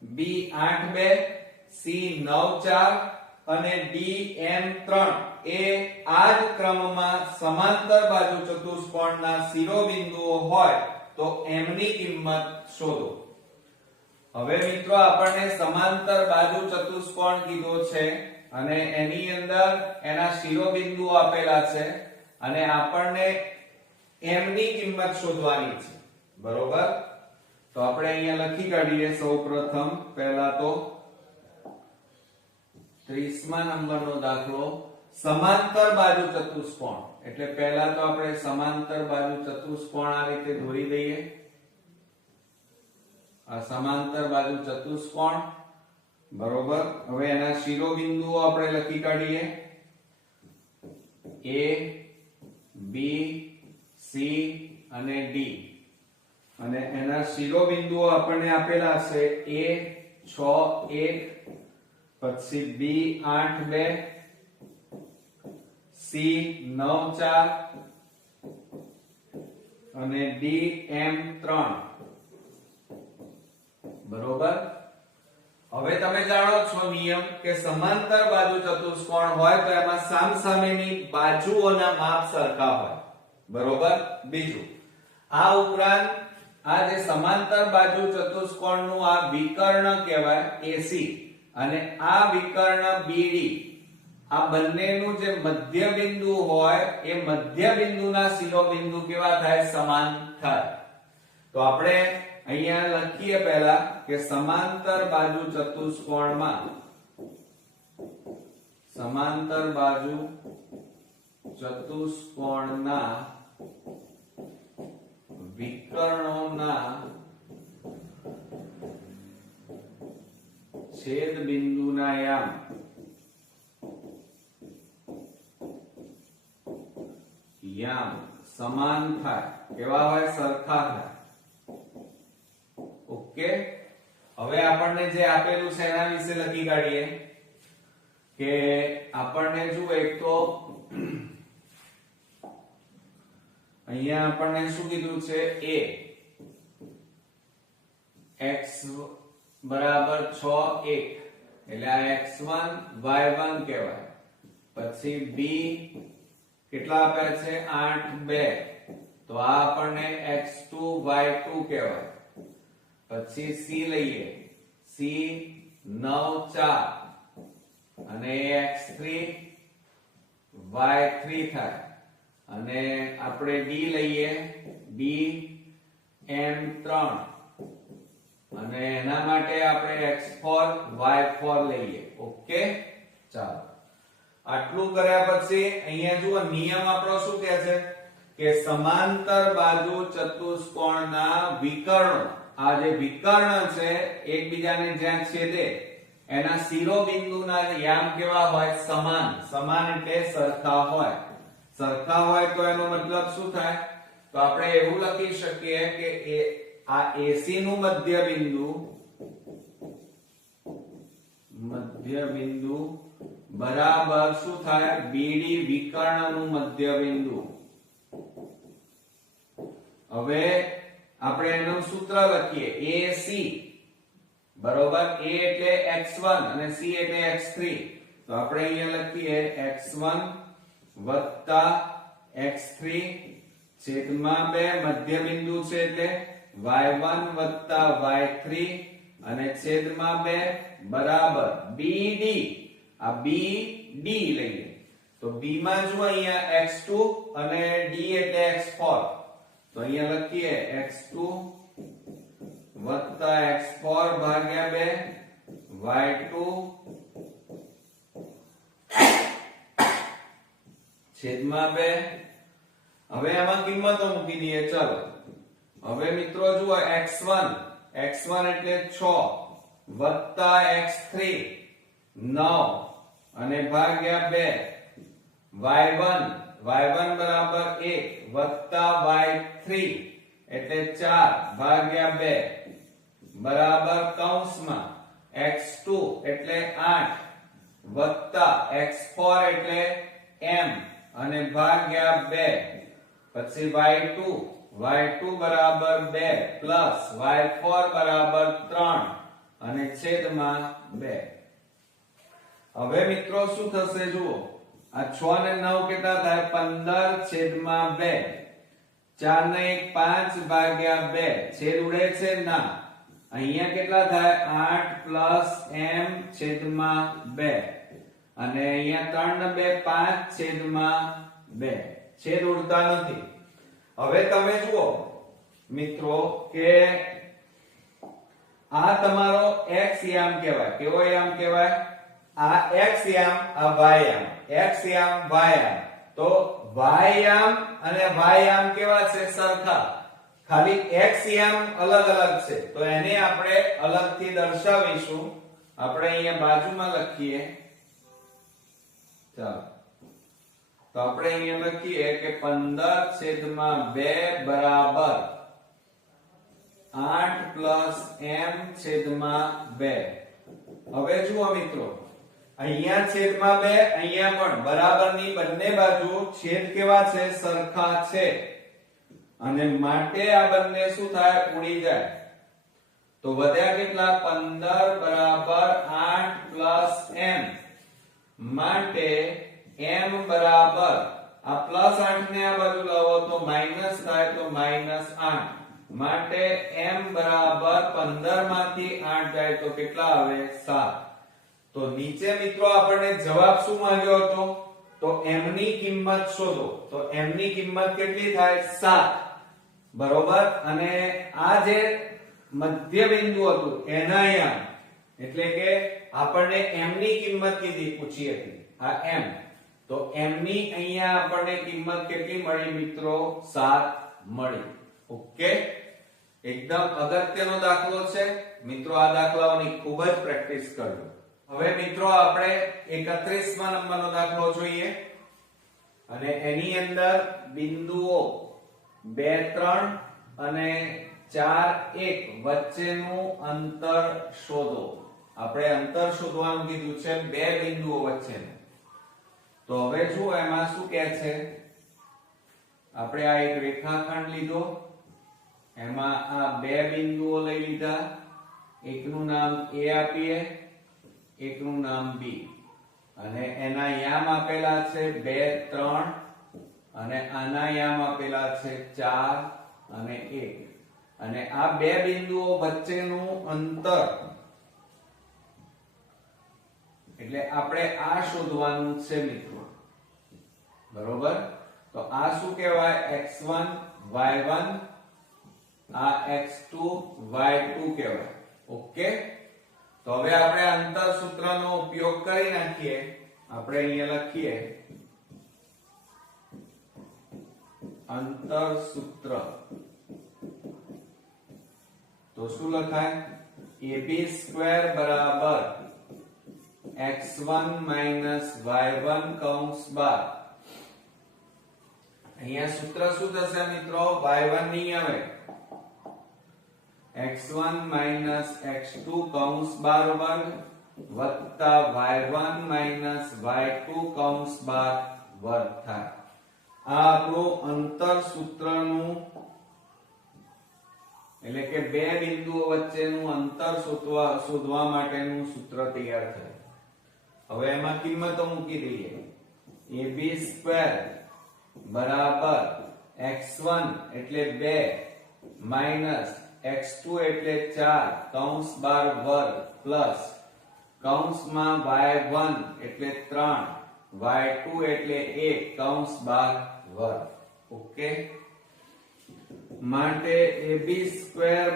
b 8 2 c 9 4 અને d m 3 એ આ જ ક્રમમાં સમાંતર બાજુ ચતુષ્કોણના શિરોબિંદુઓ હોય તો m ની કિંમત શોધો હવે મિત્રો આપણને સમાંતર બાજુ ચતુષ્કોણ કીધો છે અને એની અંદર એના શિરોબિંદુઓ આપેલા છે અને આપણને m ની કિંમત શોધવાની છે બરોબર તો આપણે અહીંયા લખી કાઢીએ સૌપ્રથમ પહેલા તો 30મા નંબરનો દાખલો સમાંતર બાજુ ચતુષ્કોણ એટલે પહેલા તો આપણે સમાંતર બાજુ ચતુષ્કોણ આ રીતે દોરી દઈએ આ સમાંતર બાજુ ચતુષ્કોણ બરોબર હવે એના શિરોબિંદુઓ આપણે લખી કાઢીએ a b c અને d અને એના શિરોબિંદુઓ આપણને આપેલા છે a 6 1 પછી b 8 2 c 9 4 અને d m 3 બરોબર હવે તમે જાણો છો નિયમ કે સમાંતર બાજુ ચતુષ્કોણ હોય તો એમાં સામસામેની બાજુઓના માપ સરખા હોય બરોબર બીજું આ ઉપરાંત આ જે સમાંતર બાજુ ચતુષ્કોણનું આ વિકર્ણ કહેવાય AC અને આ વિકર્ણ BD આ બંનેનું જે મધ્ય બિંદુ હોય એ મધ્ય બિંદુના શિરોબિંદુ કેવા થાય? સમાન થાય. તો આપણે અહીંયા લખીએ પહેલા કે સમાંતર બાજુ ચતુષ્કોણમાં સમાંતર બાજુ ચતુષ્કોણના વિકર્ણોના છેદ બિંદુના યામ સમાન થાય. કેવા હોય? સરખા થાય. ઓકે. હવે આપણને જે આપેલું છે એના વિશે લખી કાઢીએ કે આપણને જુઓ એક તો અહીંયા આપણને શું કીધું છે? a x બરાબર 6 1 એટલે આ x1 y1 કહેવાય. પછી b કેટલા આપ્યા છે? 8 2 તો આ આપણને x2 y2 કહેવાય. પછી c લઈએ, c 9 4 અને x3 y3 થાય. અને આપણે d લઈએ, b m3 અને એના માટે આપણે x4 y4 લઈએ. ઓકે, ચાલો. આટલું કર્યા પછી અહીંયા જુઓ નિયમ આપણો શું કહે છે કે સમાંતર બાજુ ચતુષ્કોણના વિકર્ણો, આ જે વિકર્ણ છે એકબીજાને જ્યાં છેદે એના શિરોબિંદુના યામ કેવા હોય? સમાન. સમાન એટલે સરખા હોય. સરખા હોય તો એનો મતલબ શું થાય? તો આપણે એવું લખી શકીએ કે આ AC નું મધ્ય બિંદુ બરાબર શું થાય? BD વિકર્ણનું મધ્ય બિંદુ. હવે આપણે એનું સૂત્ર લખીએ, AC બરોબર, A એટલે x1 અને C એટલે x3. તો આપણે અહીંયા લખીએ x1 વત્તા x3 છેદમાં 2 મધ્ય બિંદુ છે એટલે y1 વત્તા y3 અને છેદમાં 2 બરાબર BD. આ BD લઈએ તો B માં જો અહીંયા x2 અને D એટલે x4. તો અહીંયા લખીએ x2 વત્તા x4 ભાગ્યા 2 y2 છેદમાં 2. હવે આમાં કિંમતો મૂકી દઈએ. ચાલો હવે મિત્રો જુઓ x1 એટલે 6 વત્તા x3 9 અને ભાગ્યા 2 y1 બરાબર 1 વત્તા y3 એટલે 4 ભાગ્યા 2 બરાબર કૌંસમાં x2 એટલે 8 વત્તા x4 એટલે m અને ભાગ્યા 2 પછી y2 બરાબર 2 પ્લસ y4 બરાબર 3 અને છેદમાં 2. હવે મિત્રો શું થશે જુઓ, આ 6 ને 9 કેટલા થાય? 15 છેદમાં 2. 4 ને 1 5 ભાગ્યા 2 છેદ ઉડે છે? ના. અહીંયા કેટલા થાય? 8 પ્લસ m છેદમાં 2 અને અહીંયા 3 ને 2 5 છેદમાં 2. છેદ ઉડતા નથી. હવે તમે જુઓ મિત્રો કે આ તમારો x યામ કહેવાય. કેવો યામ કહેવાય? આ x યામ, આ y યામ. x યામ, y યામ. તો y યામ અને y યામ કેવા છે? સરખા. ખાલી x યામ અલગ અલગ છે તો એને આપણે અલગથી દર્શાવીશું. આપણે અહીંયા બાજુમાં લખીએ. ચાલો તો આપણે અહીંયા લખીએ કે 15 છેદમાં 2 બરાબર 8 પ્લસ m છેદમાં 2. હવે જુઓ મિત્રો, અહીંયા છેદમાં 2, અહીંયા પણ બરાબરની બંને બાજુ છેદ કેવા છે? સરખા છે. અને માટે આ બંને શું થાય? ઉડી જાય. તો વધ્યા કેટલા? 15 બરાબર 8 પ્લસ m. માટે m બરાબર આ પ્લસ 8 ને આ બાજુ લાવો તો માઈનસ થાય તો -8. માટે m બરાબર 15 માંથી 8 જાય તો કેટલા આવે? 7. તો નીચે મિત્રો આપણને જવાબ શું માંગ્યો હતો? તો m ની કિંમત શોધો. તો m ની કિંમત કેટલી થાય? 7, બરોબર. અને આ જે મધ્ય બિંદુ હતું એના યામ, એટલે કે આપણને m ની કિંમત પૂછી હતી, આ m. તો m ની અહીંયા આપણને કિંમત કેટલી મળી મિત્રો? 7 મળી. ઓકે, એકદમ અગત્યનો દાખલો છે મિત્રો. આ દાખલાઓની ખૂબ જ પ્રેક્ટિસ કરજો. હવે મિત્રો આપણે 31મા નંબરનો દાખલો જોઈએ અને એની અંદર બિંદુઓ 2 3 અને 4 1 વચ્ચેનું અંતર શોધો. આપણે અંતર શોધવાનું કીધું છે બે બિંદુઓ વચ્ચેનું. તો હવે જુઓ એમાં શું કહે છે. આપણે આ એક રેખાખંડ લીધો, એમાં આ બે બિંદુઓ લઈ લીધા, એકનું નામ A આપીએ, એકનું નામ B, અને એના યામ આપેલા છે 2 3 અને આના યામ આપેલા છે 4 અને 1. અને આ બે બિંદુઓ વચ્ચેનું અંતર એટલે આપણે આ શોધવાનું છે મિત્રો, બરોબર. તો આ શું કહેવાય? x1 y1, આ x2 y2 કહેવાય. ઓકે, તો હવે આપણે અંતર સૂત્રનો ઉપયોગ કરી નાખીએ. આપણે અહીંયા લખીએ અંતર સૂત્ર. તો શું લખાય? ab² બરાબર x1 y1 કૌંસ બાર. અહીંયા સૂત્ર શું થશે મિત્રો? y1 નહીં આવે, x1 x2 કૌંસ બાર વર્ગ વત્તા y1 y2 કૌંસ બાર વર્ગ થાય. આ આપણું અંતર સૂત્રનું, એટલે કે બે બિંદુઓ વચ્ચેનું અંતર શોધવા માટેનું સૂત્ર તૈયાર થયું. હવે એમાં કિંમતો મૂકી દઈએ. ab² બરાબર x1 એટલે 2 x2 એટલે 4 કૌંસ બાર વર્ગ પ્લસ કૌંસમાં y1 એટલે 3 y2 એટલે 1 કૌંસ બાર વર્ગ. ઓકે, માટે ab²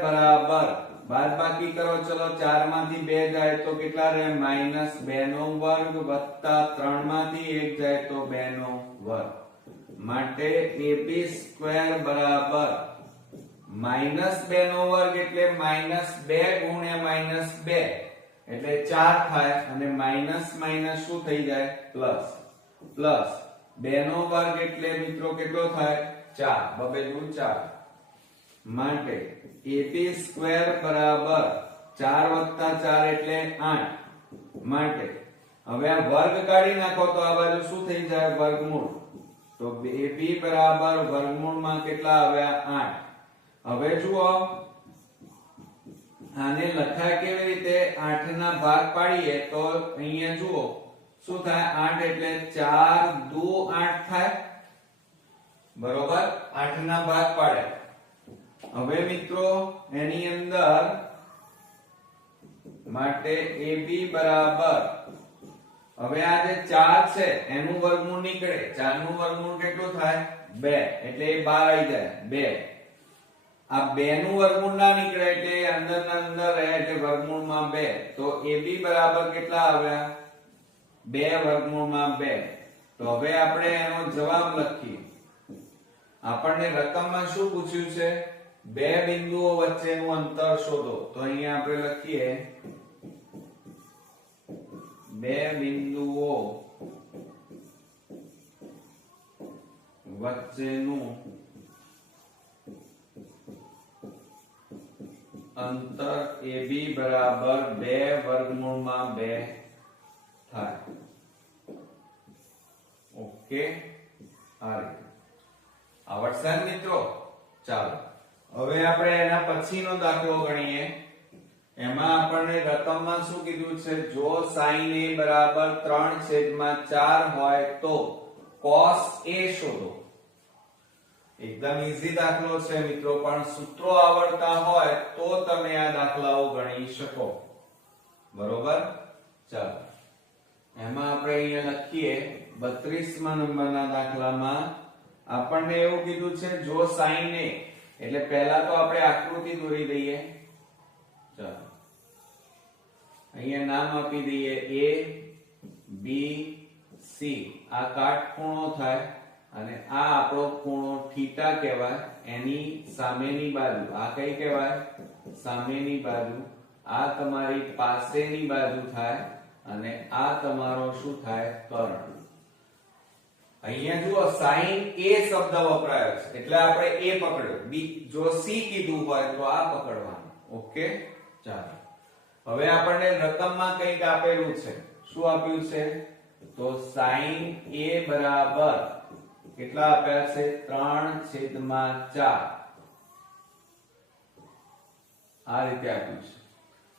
બરાબર બાદબાકી કરો. ચલો 4 માંથી 2 જાય તો કેટલા રહે? -2 નો વર્ગ વત્તા 3 માંથી 1 જાય તો 2 નો વર્ગ. માટે ab² બરાબર -2 નો વર્ગ એટલે -2 ગુણ્યા -2 એટલે 4 થાય, અને માઈનસ માઈનસ શું થઈ જાય? પ્લસ. પ્લસ 2 નો વર્ગ એટલે મિત્રો કેટલો થાય? 4, બબે દુ 4. માટે ab² બરાબર 4 વત્તા 4 એટલે 8. માટે હવે આ વર્ગ કાઢી નાખો તો આ બાજુ શું થઈ જાય? વર્ગમૂળ. તો ab બરાબર વર્ગમૂળમાં કેટલા આવ્યા? 8. હવે જુઓ આને લખાય કેવી રીતે? 8 ના ભાગ પાડીએ તો અહીંયા જુઓ શું થાય? 8 એટલે 4 દુ 8 થાય, બરોબર. 8 ના ભાગ પાડે. હવે મિત્રો એની અંદર માટે ab બરાબર, હવે આ જે 4 છે એનું વર્ગમૂળ નીકળે. 4 નું વર્ગમૂળ કેટલું થાય? 2, એટલે એ 12 આવી જાય 2. આ 2 નું વર્ગમૂળ ના નીકળે એટલે અંદર ના અંદર રહે એટલે વર્ગમૂળમાં 2. તો ab બરાબર કેટલા આવ્યા? 2 વર્ગમૂળમાં 2. તો હવે આપણે એનો જવાબ લખીએ. આપણને રકમમાં શું પૂછ્યું છે? બે બિંદુઓ વચ્ચેનું અંતર શોધો. તો અહીંયા આપણે લખીએ બે બિંદુઓ વચ્ચેનું અંતર AB બરાબર 2 વર્ગમૂળમાં 2 થાય. ઓકે, આ રીતે આવડશે મિત્રો? ચાલો હવે આપણે એના પછીનો દાખલો ગણીએ. એમાં આપણને રકમમાં શું કીધું છે? જો sin A બરાબર 3/4 હોય તો cos A શોધો. એકદમ ઈઝી દાખલો છે મિત્રો, પણ સૂત્રો આવડતા હોય તો તમે આ દાખલાઓ ગણી શકો, બરોબર. ચાલો એમાં આપણે અહીંયા લખીએ 32મા નંબરના દાખલામાં આપણને એવું કીધું છે જો sin a એટલે પહેલા તો આપણે આકૃતિ દોરી દઈએ. ચાલો અહીંયા નામ આપી દઈએ a b c. આ કાટખૂણો થાય અને આ આપણો ખૂણો થીટા કહેવાય. એની સામેની બાજુ આ કઈ કહેવાય? સામેની બાજુ. આ તમારી પાસેની બાજુ થાય અને આ તમારો શું થાય? કર્ણ. અહીંયા જુઓ sin a શબ્દ વપરાયો છે એટલે આપણે a પકડ્યો. b જો c કીધું હોય તો આ પકડવાનું. ઓકે ચાલો હવે આપણને રકમમાં કંઈક આપેલું છે. શું આપ્યું છે? તો sin a બરાબર કેટલા આપ્યા છે? 3/4. આ રીતે આપ્યું છે.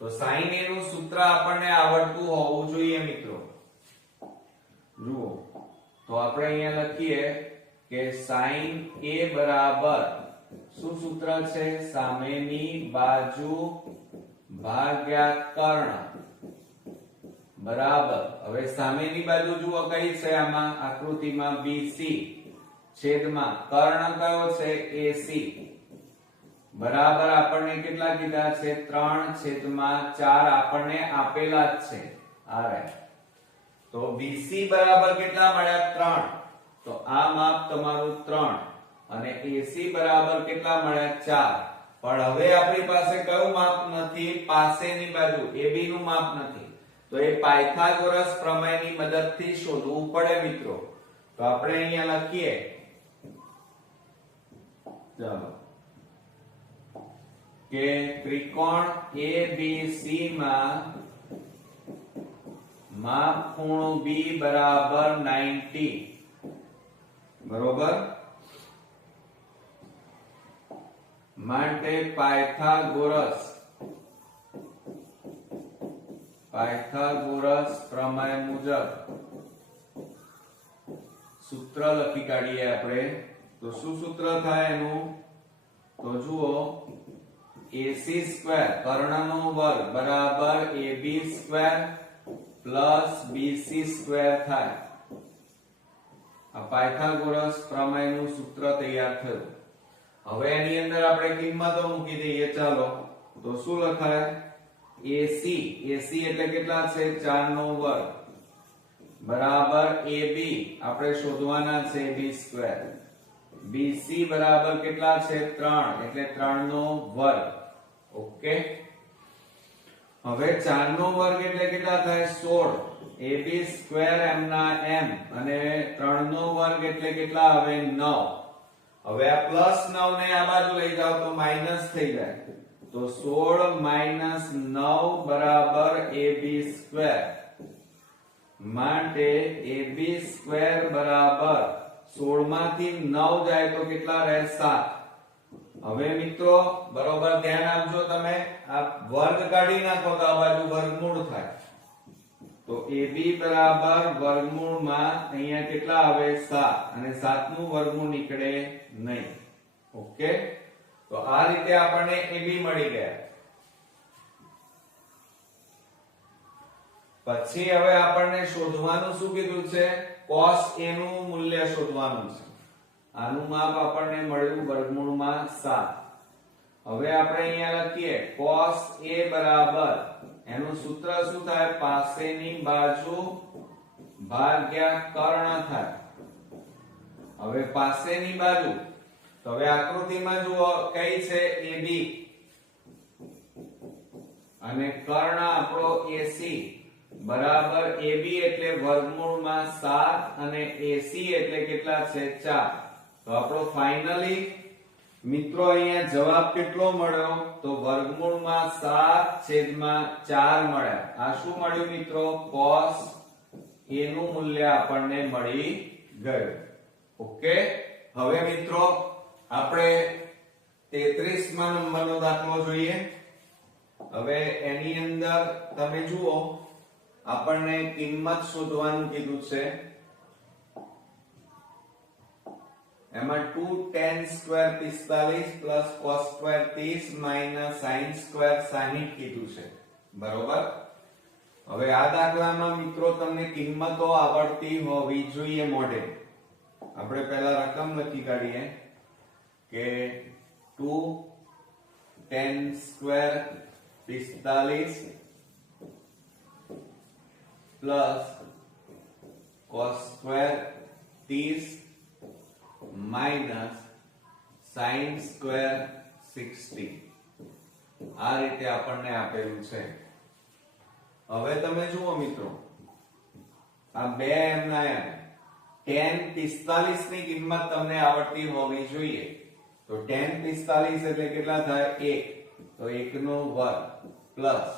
તો sin a નું સૂત્ર આપણને આવડતું હોવું જોઈએ મિત્રો. જુઓ તો આપણે અહીંયા લખીએ કે sin a બરાબર શું સૂત્ર છે? સામેની બાજુ ભાગ્યા કર્ણ બરાબર. હવે સામેની બાજુ જુઓ કઈ છે? આમાં આકૃતિમાં BC છેદમાં કર્ણ કયો છે? AC બરાબર. આપણને કેટલા કીધા છે? 3/4 આપણને આપેલા જ છે. આ રાઈટ. તો BC બરાબર કેટલા મળ્યા? 3. તો આ માપ તમારું 3 અને AC બરાબર કેટલા મળ્યા? 4. પણ હવે આપણી પાસે કયું માપ નથી? પાસેની બાજુ AB નું માપ નથી. તો એ પાયથાગોરસ પ્રમેયની મદદથી શોધવું પડે મિત્રો. તો આપણે અહીંયા લખીએ. ચાલો કે ત્રિકોણ ABC માં માપ ખૂણો B બરાબર 90 બરોબર. માટે પાયથાગોરસ પ્રમેય મુજબ સૂત્ર લખી કાઢીએ આપણે. તો શું સૂત્ર થાય એનું? તો જુઓ AC સ્ક્વેર કર્ણનો વર્ગ બરાબર AB square plus BC square થાય. આ પાયથાગોરસ પ્રમેયનું સૂત્ર તૈયાર થયું. હવે એની અંદર આપણે કિંમતો મૂકી દઈએ. ચાલો તો શું લખાય? AC એટલે કેટલા છે? 4 નો વર્ગ બરાબર AB આપણે શોધવાના છે AB સ્ક્વેર. BC બરાબર કેટલા છે? 3 એટલે 3 નો વર્ગ. ઓકે હવે 4 નો વર્ગ એટલે કેટલા થાય? 16. AB સ્ક્વેર m ના m અને 3 નો વર્ગ એટલે કેટલા આવે? 9. હવે આ પ્લસ 9 ને આ બાજુ લઈ જાઓ તો માઈનસ થઈ જાય. તો 16 માઈનસ 9 બરાબર AB સ્ક્વેર. માટે AB સ્ક્વેર બરાબર 16 માંથી 9 જાય તો કેટલા રહે? 7. હવે મિત્રો બરોબર ધ્યાન આપજો તમે. આ વર્ગ કાઢી નાખો તો આ બાજુ વર્ગમૂળ થાય. તો AB બરાબર વર્ગમૂળમાં અહીંયા કેટલા આવે? 7 અને 7 નું વર્ગમૂળ નીકળે નહીં. ઓકે તો આ રીતે આપણને AB મળી ગયા. પછી હવે આપણને શોધવાનું શું કીધું છે? cos A નું મૂલ્ય શોધવાનું છે. આનું માપ આપણને મળ્યું વર્ગમૂળમાં 7. હવે આપણે અહીંયા લખીએ cos A બરાબર એનું સૂત્ર શું થાય? પાસેની બાજુ ભાગ્યા કર્ણ થાય. હવે પાસેની બાજુ તો હવે આકૃતિમાં જુઓ કઈ છે? AB અને કર્ણ આપણો AC બરાબર AB એટલે વર્ગમૂળમાં 7 અને AC એટલે કેટલા છે? 4. તો આપણો ફાઇનલી મિત્રો અહીંયા જવાબ કેટલો મળ્યો? તો વર્ગમૂળમાં 7/4 મળ્યા. આ શું મળ્યું મિત્રો? cos A નું મૂલ્ય આપણને મળી ગયું. ઓકે હવે મિત્રો આપણે 33મા નંબરનો દાખલો જોઈએ. હવે એની અંદર તમે જુઓ આપણને કિંમત શોધવાનું કીધું છે. એમાં 2 tan square 45 plus cos square 30 minus sin square 60 કીધું છે. બરોબર. હવે આ દાખલામાં મિત્રો તમને કિંમતો આવડતી હોવી જોઈએ મોઢે. આપણે પહેલા રકમ લખી કાઢીએ કે 2 10 square 45 plus cos square 30 minus sin square 60. આ રીતે આપણને આપેલું છે. હવે તમે જુઓ મિત્રો, આ બે એમના એમ tan 45 ની કિંમત તમને આવડતી હોવી જોઈએ. તો tan 45 એટલે કેટલા થાય? 1. તો 1 નો વર્ગ પ્લસ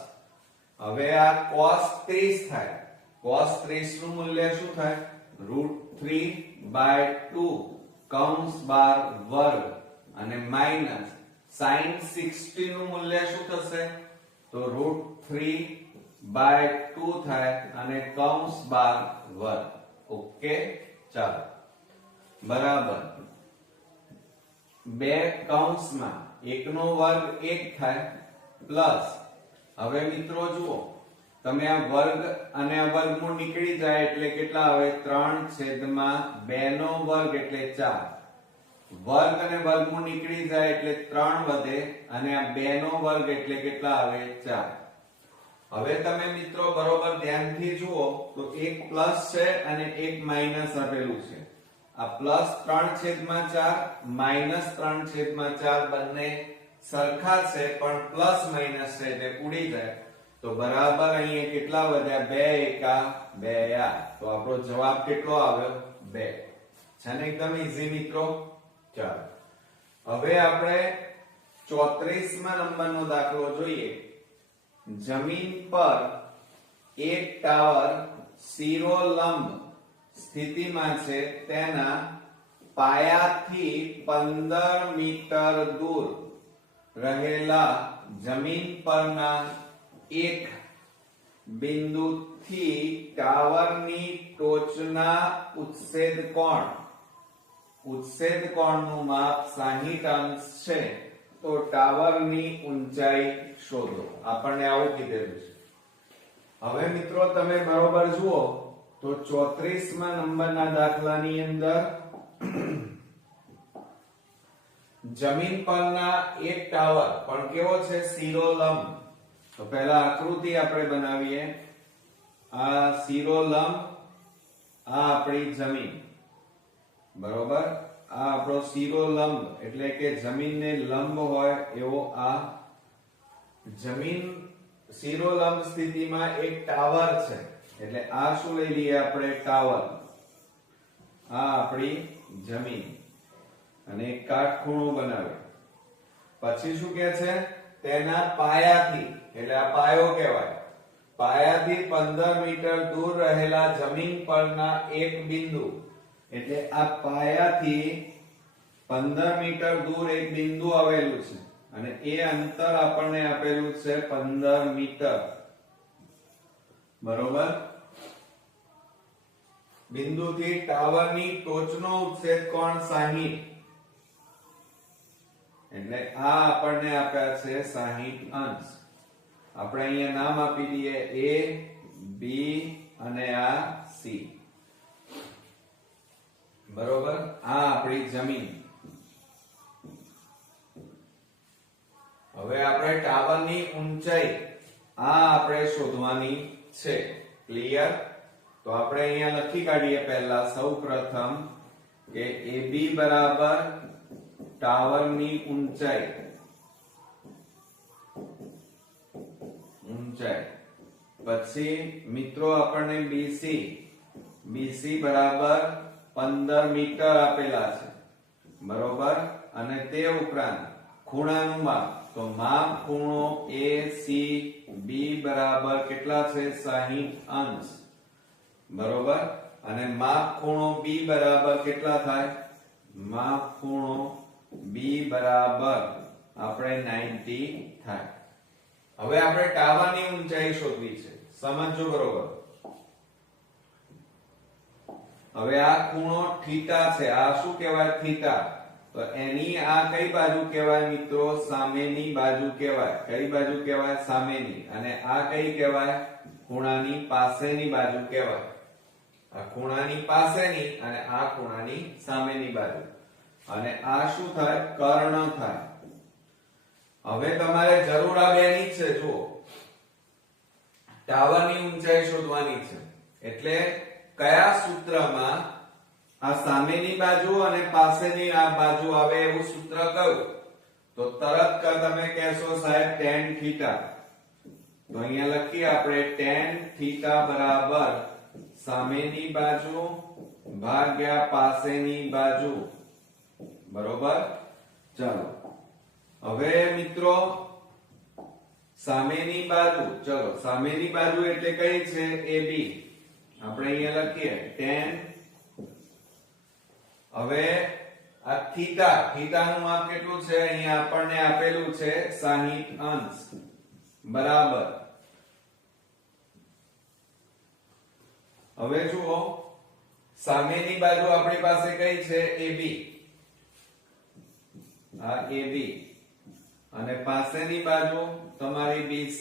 હવે આ cos 30 થાય. cos 30 નું મૂલ્ય શું થાય? √3/2 કૌંસ બાર વર્ગ અને માઈનસ sin 60 નું મૂલ્ય શું થશે? તો √3/2 થાય અને કૌંસ બાર વર્ગ. ઓકે, ચાલો બરાબર. બે કૌંસમાં 1 નો વર્ગ 1 થાય પ્લસ હવે મિત્રો જુઓ, તમે આ વર્ગ અને આ વર્ગમૂળ નીકળી જાય એટલે કેટલા આવે? 3/2 નો વર્ગ એટલે 4. વર્ગ અને વર્ગમૂળ નીકળી જાય એટલે 3 વધે અને આ 2 નો વર્ગ એટલે કેટલા આવે? 4. હવે તમે મિત્રો બરોબર ધ્યાનથી જુઓ તો એક પ્લસ છે અને એક માઈનસ આપેલું છે. આ પ્લસ 3/4 માઈનસ 3/4 બંને સરખા છે પણ પ્લસ માઈનસ છે એટલે ઉડી જાય. તો બરાબર અહીંયા કેટલા વધ્યા? 2 એકા 2 આ. તો આપણો જવાબ કેટલો આવ્યો? 2. છે ને એકદમ ઈઝી મિત્રો. ચાલો હવે આપણે 34મા નંબરનો દાખલો જોઈએ. જમીન પર એક ટાવર શિરોલંબ સ્થિતિમાં છે. તેના પાયાથી 15 મીટર દૂર રહેલા જમીન પરના એક બિંદુથી ટાવરની ટોચના ઉચ્છેદ કોણનું માપ 60 અંશ છે. તો ટાવરની ઊંચાઈ શોધો. આપણને આવું કીધેલું છે. હવે મિત્રો તમે બરોબર જુઓ તો 34મા નંબરના દાખલાની અંદર જમીન પરના એક ટાવર પણ કેવો છે? શિરોલંબ. તો પહેલા આકૃતિ આપણે બનાવીએ. આ શિરોલંબ, આ આપણી જમીન, બરોબર. આ આપણો શિરોલંબ એટલે કે જમીનને લંબ હોય એવો આ જમીન શિરોલંબ સ્થિતિમાં એક ટાવર છે. એટલે આ શું લઈ લઈએ આપણે? ટાવર. આ આપણી જમીન અને એક કાટખૂણો બનાવે. પછી શું કહે છે? તેના પાયાથી, એટલે આ પાયો કહેવાય, પાયાથી 15 મીટર દૂર રહેલા જમીન પરના એક બિંદુ. એટલે આ પાયાથી 15 મીટર દૂર એક બિંદુ આવેલું છે અને એ અંતર આપણને આપેલું છે 15 મીટર. બરોબર. બિંદુથી ટાવરની ટોચનો ઉચ્છેદ કોણ 60. એટલે આ આપણને આપ્યા છે 60 અંશ. આપણે અહીંયા નામ આપી દઈએ A, B અને આ C. બરોબર. આ આપણી જમીન. હવે આપણે ટાવરની ઊંચાઈ આ આપણે શોધવાની છે. ક્લિયર? તો આપણે અહીંયા લખી કાઢીએ. પહેલા સૌપ્રથમ કે AB બરાબર ટાવરની ઊંચાઈ. પછી મિત્રો આપણને BC બરાબર 15 મીટર આપેલા છે. બરોબર. અને તે ઉપરાંત ખૂણાનું માપ, તો માપ ખૂણો ACB બરાબર કેટલા છે? 60 અંશ. બરોબર. અને માપ ખૂણો B બરાબર કેટલા થાય? માપ ખૂણો B બરાબર આપણે 90 થાય. હવે આપણે ટાવરની ઊંચાઈ શોધવી છે. સમજો બરોબર. હવે આ ખૂણો થીટા છે. આ શું કહેવાય? થીટા. તો એની આ કઈ બાજુ કહેવાય મિત્રો? સામેની બાજુ કહેવાય. કઈ બાજુ કહેવાય? સામેની. અને આ કઈ કહેવાય? ખૂણાની પાસેની બાજુ કહેવાય. આ ખૂણાની પાસેની અને આ ખૂણાની સામેની બાજુ. અને આ શું થાય? કર્ણ થાય. હવે તમારે જરૂર આ બેની જ છે. જુઓ, ટાવરની ઊંચાઈ શોધવાની છે. એટલે કયા સૂત્રમાં આ સામેની બાજુ અને પાસેની આ બાજુ આવે એવું સૂત્ર કયું? તો તરત તમે કહેશો સાહેબ tan થીટા. તો અહીંયા લખીએ આપણે tan થીટા બરાબર સામેની બાજુ ભાગ્યા પાસેની બાજુ. બરોબર? ચાલો હવે મિત્રો સામેની બાજુ, ચલો સામેની બાજુ એટલે કઈ છે? AB. આપણે અહીંયા લખીએ tan. હવે આ થીટા, થીટાનું માપ કેટલું છે? અહીંયા આપણને આપેલું છે 60 અંશ બરાબર. હવે જુઓ, સામેની બાજુ આપણી પાસે કઈ છે? AB. આ AB અને પાસેની બાજુ તમારી BC.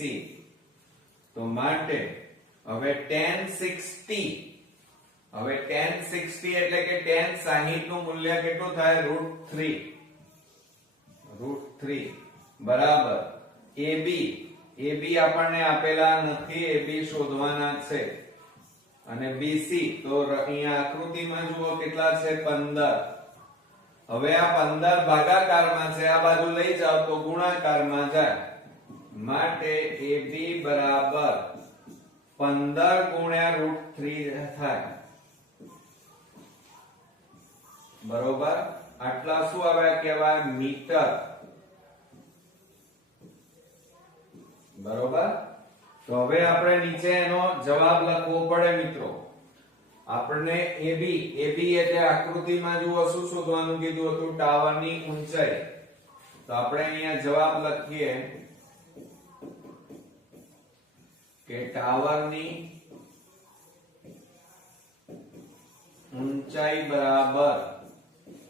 તો માટે હવે tan 60, હવે tan 60 એટલે કે tan 60 નું મૂલ્ય કેટલું થાય? √3. √3 બરાબર AB. AB આપણને આપેલા નથી, AB શોધવાના છે. અને BC તો અહીંયા આકૃતિમાં જુઓ કેટલા છે? 15. હવે આ 15 ભાગાકારમાં છે, આ બાજુ લઈ જાવ તો ગુણાકારમાં જાય. માટે AB બરાબર 15 ગુણ્યા √3 થાય. બરોબર? આટલા શું આવ્યા કહેવાય? મીટર. બરોબર? તો હવે આપણે નીચે એનો જવાબ લખવો પડે મિત્રો. આપણને AB એટલે આકૃતિમાં જુઓ શું શોધવાનું કીધું હતું? ટાવરની ઊંચાઈ. તો આપણે અહીંયા જવાબ લખીએ કે ટાવરની ઊંચાઈ બરાબર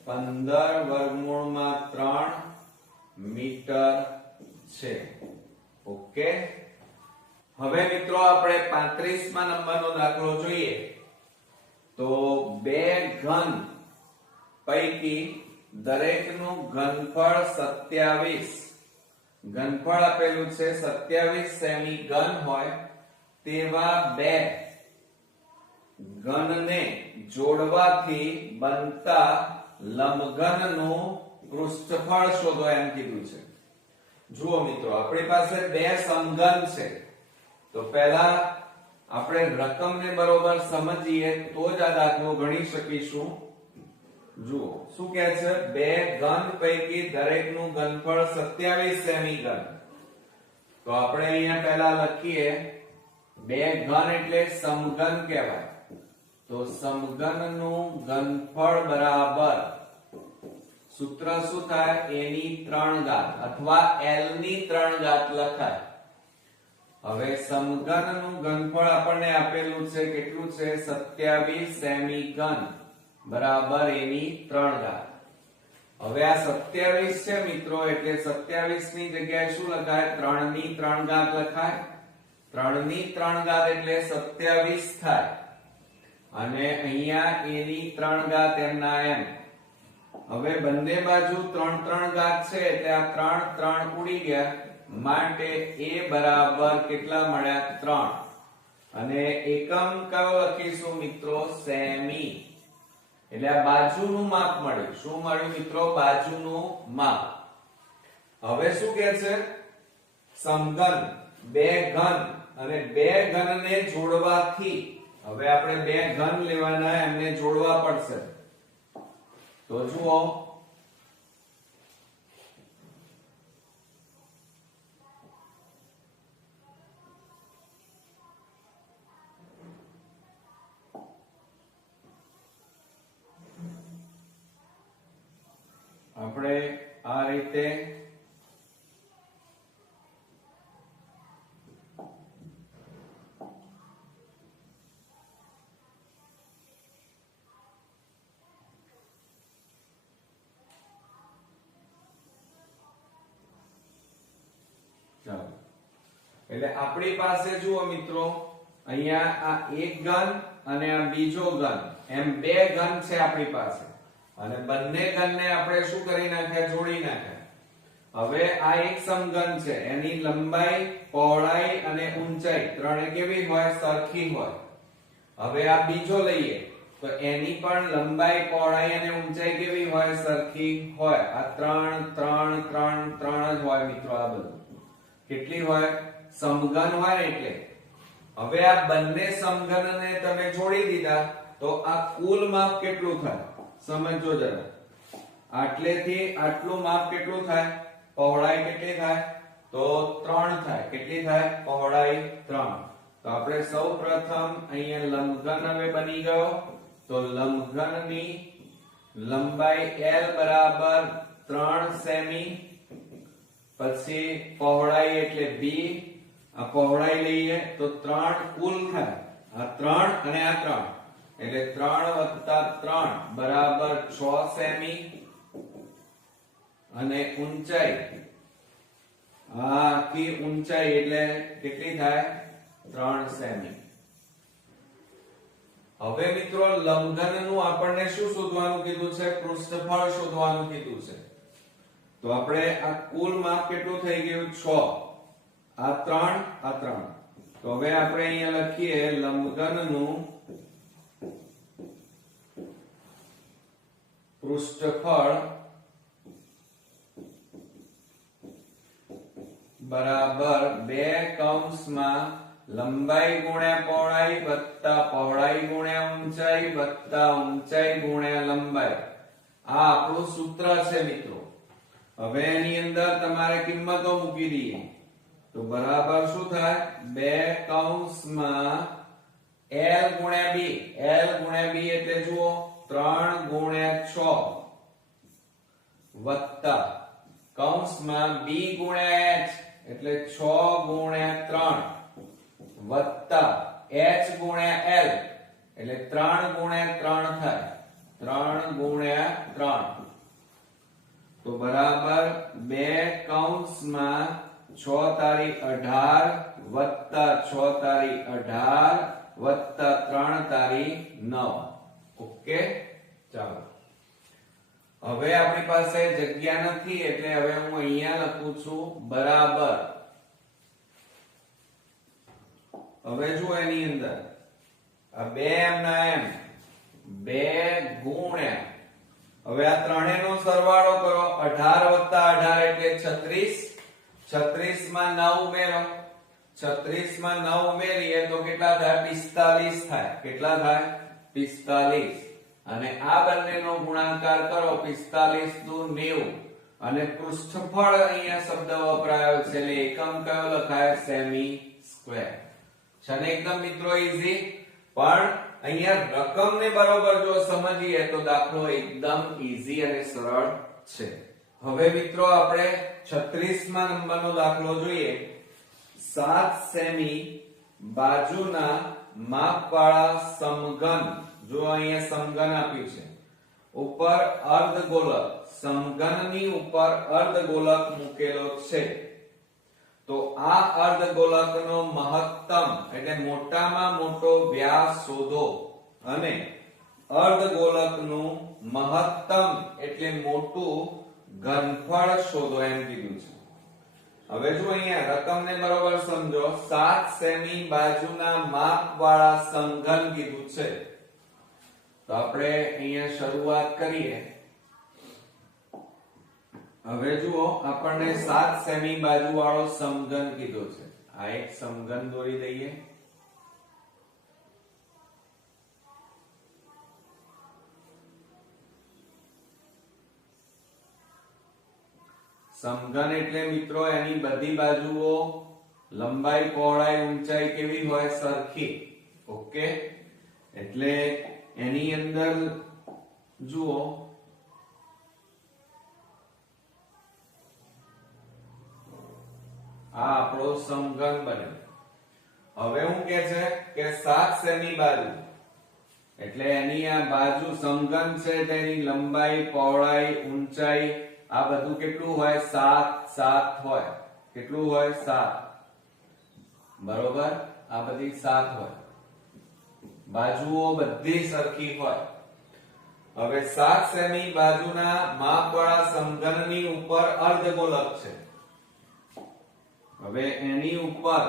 15√3 મીટર છે. ઓકે. હવે મિત્રો આપણે 35મા નંબરનો દાખલો જોઈએ. તો બે ઘન પૈકી દરેકનું ઘનફળ 27, ઘનફળ આપેલું છે 27 સેમી ઘન હોય તેવા બે ઘનને જોડવાથી બનતા લંબઘનનું પૃષ્ઠફળ શોધો એમ કીધું છે. જુઓ મિત્રો, આપણી પાસે બે સમઘન છે. તો પહેલા આપણે રકમને બરોબર સમજીએ તો જ આ દાખલો ગણી શકીશું. જુઓ શું કહે છે? બે ઘન પૈકી દરેકનું ઘનફળ 27 સેમી ઘન. તો આપણે અહીંયા પહેલા લખીએ બે ઘન એટલે સમઘન કહેવાય. તો સમઘનનું ઘનફળ બરાબર સૂત્ર શું થાય? a ની 3 ઘાત અથવા l ની 3 ઘાત લખાય. હવે સમઘનનું ઘનફળ આપણને આપેલું છે કેટલું છે? 27 સેમી ઘન બરાબર a ની 3 ઘાત. હવે આ 27 છે મિત્રો, એટલે 27 ની જગ્યાએ શું લખાય? 3 ની 3 ઘાત લખાય. 3 ની 3 ઘાત એટલે 27 થાય. અને અહીંયા a ની 3 ઘાત એમના એમ. હવે બંને બાજુ 3 3 ઘાત છે એટલે આ 3 3 ઉડી ગયા. માટે a બરાબર કેટલા મળ્યા? 3. અને એકમ કયો લખીશું મિત્રો? સેમી. એટલે આ બાજુનું માપ મળ્યું. શું મળ્યું મિત્રો? બાજુનું માપ. હવે શું કહે છે? સમઘન બે ઘન અને બે ઘનને જોડવાથી, હવે આપણે બે ઘન લેવાના, એમને જોડવા પડશે. તો જુઓ, આપણે આ રીતે એટલે આપણી પાસે જુઓ મિત્રો અહીંયા આ એક ઘન અને આ બીજો ઘન એમ બે ઘન છે આપણી પાસે અને બંને ઘનને આપણે શું કરી નાખ્યા જોડી નાખ્યા હવે આ એક સમઘન છે એની લંબાઈ પહોળાઈ અને ઊંચાઈ ત્રણે કેવી હોય સરખી હોય હવે આ બીજો લઈએ તો એની પણ લંબાઈ પહોળાઈ અને ઊંચાઈ કેવી હોય સરખી હોય આ 3 3 3 3 જ હોય મિત્રો આ બધું કેટલી હોય સમઘન હોય ને એટલે હવે આ બંને સમઘનને તમે જોડી દીધા તો આ કુલ માપ કેટલું થાય સમજો જરા આટલેથી આટલું માપ કેટલું થાય પહોળાઈ કેટલી થાય તો 3 થાય કેટલી થાય પહોળાઈ 3 તો આપણે સૌપ્રથમ અહીંયા લંબઘન હવે બની ગયો તો લંબઘનની લંબાઈ L બરાબર 3 સેમી પછી પહોળાઈ એટલે b આ પહોળાઈ લઈએ તો 3 કુલ થાય આ 3 અને આ 3 એટલે 3 + 3 બરાબર 6 સેમી અને ઊંચાઈ આ આખી ઊંચાઈ એટલે કેટલી થાય 3 સેમી હવે મિત્રો લંબઘનનું આપણને શું શોધવાનું કીધું છે પૃષ્ઠફળ શોધવાનું કીધું છે તો આપણે આ કુલ માપ કેટલું થઈ ગયું 6 આ 3 આ 3 તો હવે આપણે અહીંયા લખીએ લંબઘનનું પૃષ્ઠફળ બરાબર 2 કૌંસમાં લંબાઈ ગુણ્યા પહોળાઈ વત્તા પહોળાઈ ગુણ્યા ઊંચાઈ વત્તા ઊંચાઈ ગુણ્યા લંબાઈ આ આપણું સૂત્ર છે મિત્રો હવે એની અંદર તમારે કિંમતો મૂકી દઈએ તો બરાબર શું થાય 2 કૌંસમાં L ગુણ્યા b એટલે જુઓ 3 ગુણ્યા 6 વત્તા કૌંસમાં b ગુણ્યા h એટલે 6 ગુણ્યા 3 વત્તા h ગુણ્યા l એટલે 3 ગુણ્યા 3 થાય 3 ગુણ્યા 3 તો બરાબર 2 કૌંસમાં 6 તારી 18 વત્તા 6 તારી 18 વત્તા 3 તારી 9 ઓકે ચાલો હવે આપણી પાસે જગ્યા નથી એટલે હવે હું અહીંયા લખું છું બરાબર હવે જુઓ એની અંદર આ 2 m ના m 2 ગુણ્યા હવે આ ત્રણેયનો સરવાળો કરો 18 વત્તા 18 એટલે 36 36 માં 9 ઉમેરો 36 માં 9 ઉમેરીએ તો કેટલા થાય 45 થાય કેટલા થાય 45 અને આ બંનેનો ગુણાકાર કરો 45 દુ 90 અને પૃષ્ઠફળ અહીંયા શબ્દ વપરાયો છે એટલે એકમ કયો લખાય સેમી સ્ક્વેર છે ને એકદમ મિત્રો ઈઝી પણ અહીંયા રકમને બરોબર જો સમજીએ તો દાખલો એકદમ ઈઝી અને સરળ છે હવે મિત્રો આપણે 36મા નંબરનો દાખલો જોઈએ 7 સેમી બાજુના માપવાળા સમઘન જો અહીંયા સમઘન આપ્યું છે ઉપર અર્ધગોલક સમઘનની ઉપર અર્ધગોલક મૂકેલો છે તો આ અર્ધગોલકનો મહત્તમ એટલે મોટામાં મોટો વ્યાસ શોધો અને અર્ધગોલકનું મહત્તમ એટલે મોટું ઘનફળ શોધો એમ કીધું છે હવે જો અહીંયા રકમને બરોબર સમજો 7 સેમી બાજુના માપવાળા સમઘન કીધું છે તો આપણે અહીંયા શરૂઆત કરીએ હવે જુઓ આપણને 7 સેમી બાજુ વાળો સમઘન કીધો છે આ એક સમઘન દોરી દઈએ સમઘન એટલે મિત્રો એની બધી બાજુઓ લંબાઈ પહોળાઈ ઊંચાઈ કેવી હોય સરખી ઓકે એટલે એની અંદર જુઓ આ આપણો સમઘન બને હવે હું કે છે કે 7 સેમી બાજુ એટલે એની આ બાજુ સમઘન છે તેની લંબાઈ પહોળાઈ ઊંચાઈ આ બધું કેટલું હોય 7 7 હોય કેટલું હોય 7 બરોબર આ બધી 7 હોય, બાજુઓ બધી સરખી હોય. હવે 7 સેમી બાજુના માપવાળા સમઘનની ઉપર અર્ધગોલક છે. હવે એની ઉપર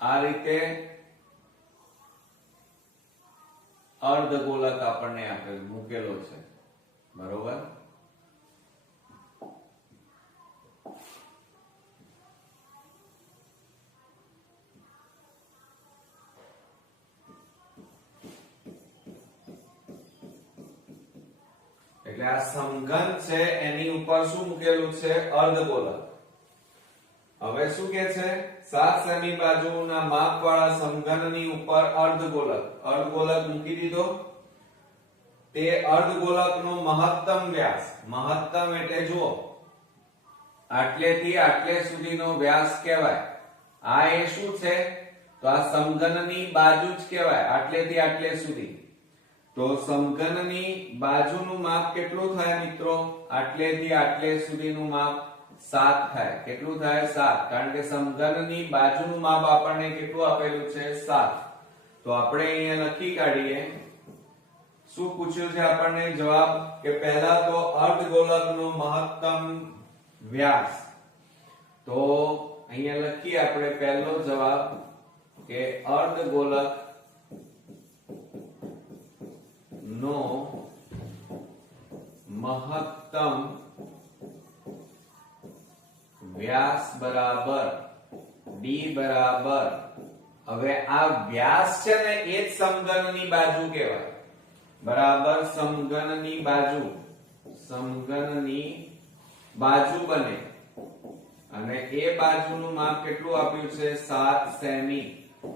આ રીતે અર્ધગોલક આપણને આપેલ મૂકેલો છે, બરોબર. એટલે આ સમઘન છે એની ઉપર શું મૂકેલું છે? અર્ધગોલક. હવે શું કે છે? 7 સેમી બાજુના માપવાળા સમઘનની ઉપર અર્ધગોલક. અર્ધગોલક મૂકી દીધો. તે અર્ધગોલકનો મહત્તમ વ્યાસ, મહત્તમ એટલે જુઓ આટલેથી આટલે સુધીનો વ્યાસ કહેવાય. આ એ શું છે? તો આ સમઘનની બાજુ જ કહેવાય, આટલેથી આટલે સુધી. તો સમઘનની બાજુનું માપ કેટલું થાય મિત્રો? આટલેથી આટલે સુધીનું માપ 7 થાય. કેટલું થાય? 7. કારણ કે સમઘનની બાજુનું માપ આપણને કેટલું આપેલું છે? 7. તો આપણે અહીંયા લખી કાઢીએ. શું પૂછ્યું છે આપણને જવાબ? કે પહેલા તો અર્ધગોલકનો મહત્તમ વ્યાસ. તો અહીંયા લખીએ આપણે પહેલો જવાબ કે અર્ધગોલક નો મહત્તમ વ્યાસ બરાબર d બરાબર. હવે આ વ્યાસ છે ને એ જ સમઘનની બાજુ કહેવાય, બરાબર. સમઘનની બાજુ, સમઘનની બાજુ બને અને એ બાજુનું માપ કેટલું આપ્યું છે? 7 સેમી.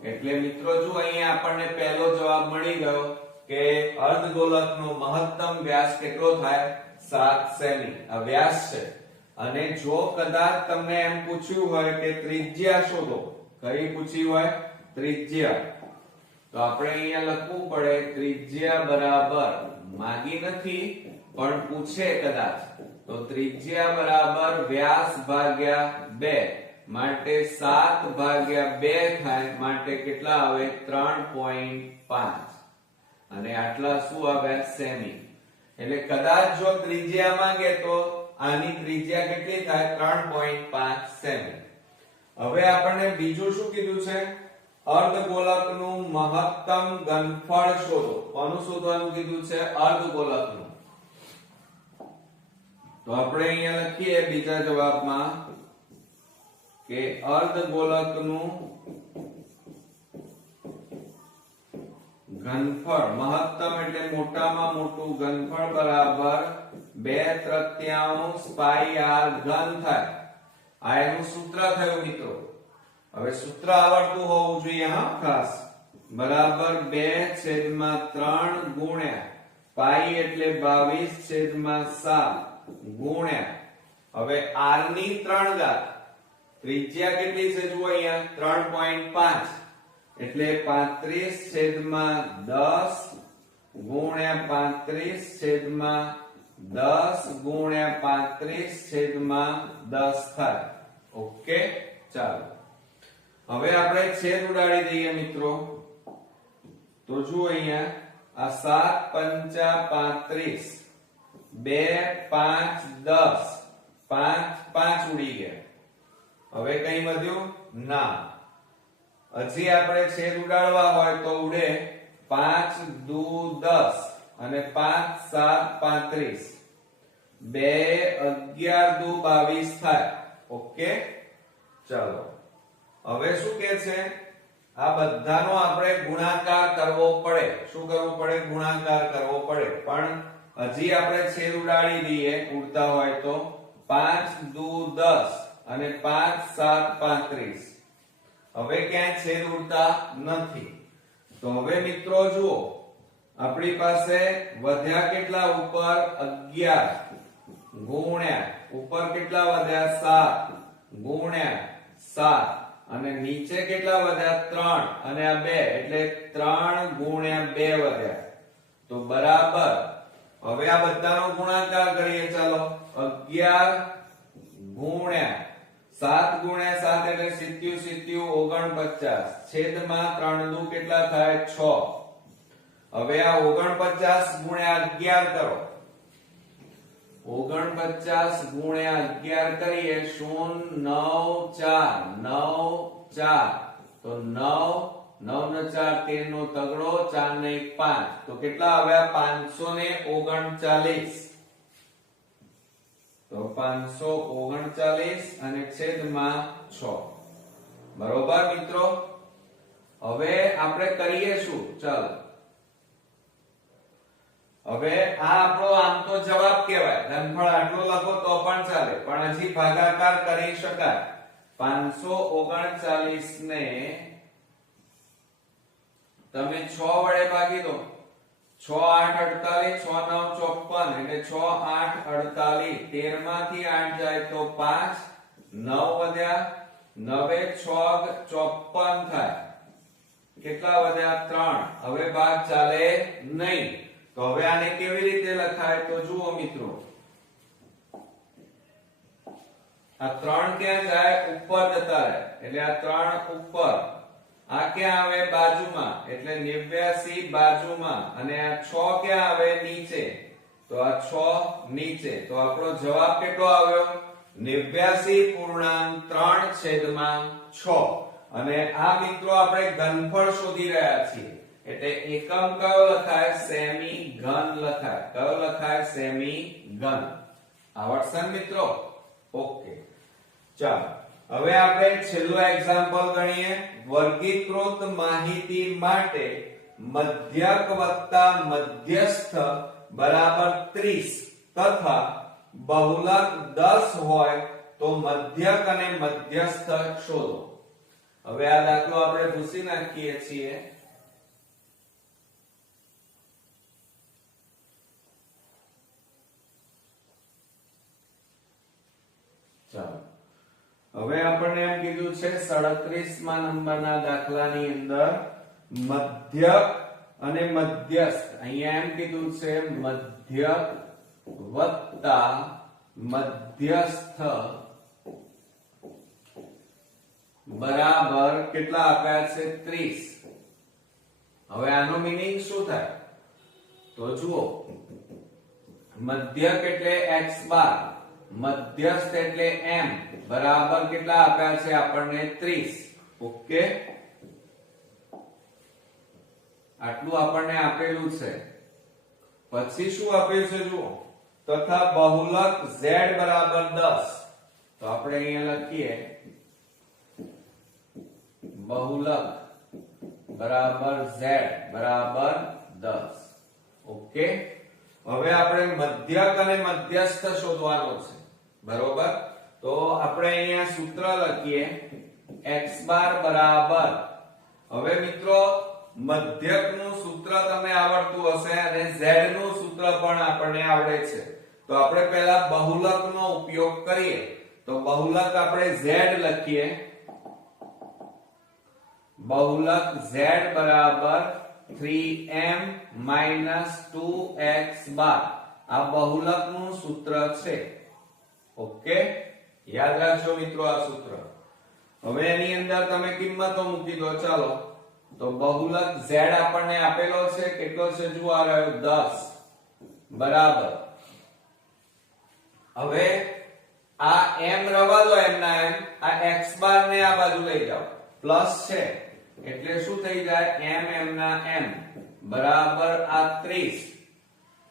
એટલે મિત્રો જો અહીંયા આપણને પહેલો જવાબ મળી ગયો કે અર્ધગોલકનો મહત્તમ વ્યાસ કેટલો થાય? 7 સેમી. આ વ્યાસ છે. અને જો કદાચ તમને એમ પૂછ્યું હોય કે ત્રિજ્યા શોધો, કઈ પૂછી હોય? ત્રિજ્યા. તો આપણે અહીંયા લખવું પડે ત્રિજ્યા બરાબર, માગી નથી પણ પૂછે કદાચ, તો ત્રિજ્યા બરાબર વ્યાસ ભાગ્યા 2 માટે 7 ભાગ્યા 2 થાય. માટે કેટલા આવે? 3.5. અને આટલા શું આવે? સેમી. એટલે કદાચ જો ત્રિજ્યા માંગે તો આની ત્રિજ્યા કેટલી થાય? 3.5 સેમી. હવે આપણને બીજું શું કીધું છે? અર્ધગોલકનું મહત્તમ ઘનફળ શોધો. કોનું શોધવાનું કીધું છે? અર્ધગોલકનું. તો આપણે અહીંયા લખીએ બીજા જવાબમાં કે અર્ધગોલકનું ઘનફળ, મહત્તમ એટલે મોટામાં મોટું ઘનફળ બરાબર 2/3 પાઈ r ઘન થાય. આ એનું સૂત્ર થયું મિત્રો. હવે સૂત્ર આવડતું હોવું જોઈએ હા ખાસ. બરાબર 2/3 ગુણ્યા પાઈ એટલે 22/7 ગુણ્યા હવે r ની 3 ઘાત. ત્રિજ્યા કેટલી છે જુઓ અહીંયા? 3.5 એટલે 35/10 ગુણ્યા 35/10 ગુણ્યા 35/10 થાય. ઓકે, ચાલો હવે આપણે છેદ ઉડાડી દઈએ મિત્રો. તો જુઓ અહીંયા આ 7 5 35 2 5 10 5 5 ઉડી ગયા. હવે કઈ વધ્યું? ના. હજી આપણે છેદ ઉડાડવા હોય તો ઉડે. 5 દુ 10 અને 5 7 35 2 11 દુ 22 થાય. ઓકે, ચાલો હવે શું કે છે? આ બધાનો આપણે ગુણાકાર કરવો પડે. શું કરવું પડે? ગુણાકાર કરવો પડે. પણ હજી આપણે છેદ ઉડાડી દઈએ ઉડતા હોય તો. 5 દુ 10 અને 5 7 35. હવે ક્યાંય છેદ ઉડતા નથી. તો હવે મિત્રો જુઓ આપણી પાસે વધ્યા કેટલા? ઉપર 11 ગુણ્યા ઉપર કેટલા વધ્યા? 7 ગુણ્યા 7 અને નીચે કેટલા વધ્યા? 3 અને આ 2 એટલે 3 ગુણ્યા 2 વધ્યા. તો બરાબર. હવે આ બધાનો ગુણાકાર કરીએ. ચાલો 11 ગુણ્યા 7 ગુણ્યા 7 એટલે 77 49 છેદમાં 3 દુ કેટલા થાય 6. હવે આ 49 ગુણ્યા 11 કરો. 49 ગુણ્યા 11 કરીએ 0 9 4 9 4 તો 9 9 ને 4 13 નો તગડો 4 ને 1 5 તો કેટલા આવ્યા 539. તો 539 અને છેદમાં 6. બરોબર મિત્રો. હવે આપણે કરીએ શું? ચાલો હવે આ આપણો આમ તો જવાબ કહેવાય, ઘનફળ આટલો લખો તો પણ ચાલે, પણ હજી ભાગાકાર કરી શકાય. 539 ને તમે 6 વડે ભાગી દો. 6 8 48 6 9 54 એટલે 6 8 48 13 માંથી 8 જાય તો 5 9 વધ્યા 9 6 54 થાય. કેટલા વધ્યા 3. હવે ભાગ ચાલે નહીં. તો હવે આને કેવી રીતે લખાય? તો જુઓ મિત્રો, આ 3 ક્યાં જાય? ઉપર જતા રહે એટલે આ 3 ઉપર. આ ક્યાં આવે? બાજુમાં એટલે 89 બાજુમાં. અને આ 6 ક્યાં આવે? નીચે. તો આ 6 નીચે. તો આપણો જવાબ કેટલો આવ્યો? 89.3 છેદમાં 6. અને આ મિત્રો આપણે ઘનફળ શોધી રહ્યા છીએ એટલે એકમ કયો લખાય? સેમી ઘન લખાય. કયો લખાય? સેમી ઘન. આવડશે મિત્રો? ઓકે ચાલો હવે આપણે છેલ્લું એક્ઝામ્પલ ગણીએ. વર્ગીકૃત માહિતી માટે મધ્યક વત્તા મધ્યસ્થ બરાબર 30 તથા બહુલક 10 હોય તો મધ્યક અને મધ્યસ્થ શોધો. હવે આ દાખલો આપણે ભૂસી નાખીએ છીએ. ચાલો હવે આપણને એમ કીધું છે 37મા નંબરના દાખલાની અંદર મધ્યક અને મધ્યસ્થ. અહીંયા એમ કીધું છે મધ્યક વત્તા મધ્યસ્થ બરાબર કેટલા આપ્યા છે? 30. હવે આનો મીનિંગ શું થાય? તો જુઓ, મધ્યક એટલે x બાર, મધ્યસ્થ એટલે m બરાબર કેટલા આપ્યા છે આપણને? 30. ઓકે, આટલું આપણને આપેલું છે. પછી શું આપ્યું છે જુઓ, તથા બહુલક z બરાબર 10. તો આપણે અહીંયા લખીએ બહુલક બરાબર z બરાબર 10. ઓકે, હવે આપણે મધ્યક અને મધ્યસ્થ શોધવાનો છે. બરોબર, તો આપણે અહીંયા સૂત્ર લખીએ x બાર બરાબર. હવે મિત્રો મધ્યક નું સૂત્ર તમને આવડતું હશે અને z નું સૂત્ર પણ આપણને આવડે છે. તો આપણે પહેલા બહુલક નો ઉપયોગ કરીએ. તો બહુલક આપણે z લખીએ. બહુલક z બરાબર 3m - 2x બાર. આ બહુલક નું સૂત્ર છે. ઓકે, યાદ રાખજો મિત્રો આ સૂત્ર. હવે એની અંદર તમે કિંમતો મૂકી દો. ચાલો, તો બહુલક z આપણને આપેલો છે. કેટલો છે જુઓ, આ રહ્યો 10 બરાબર. હવે આ m રવા દો, એમના એમ. આ x બાર ને આ બાજુ લઈ જાઓ, પ્લસ છે એટલે શું થઈ જાય? m ના m બરાબર આ 30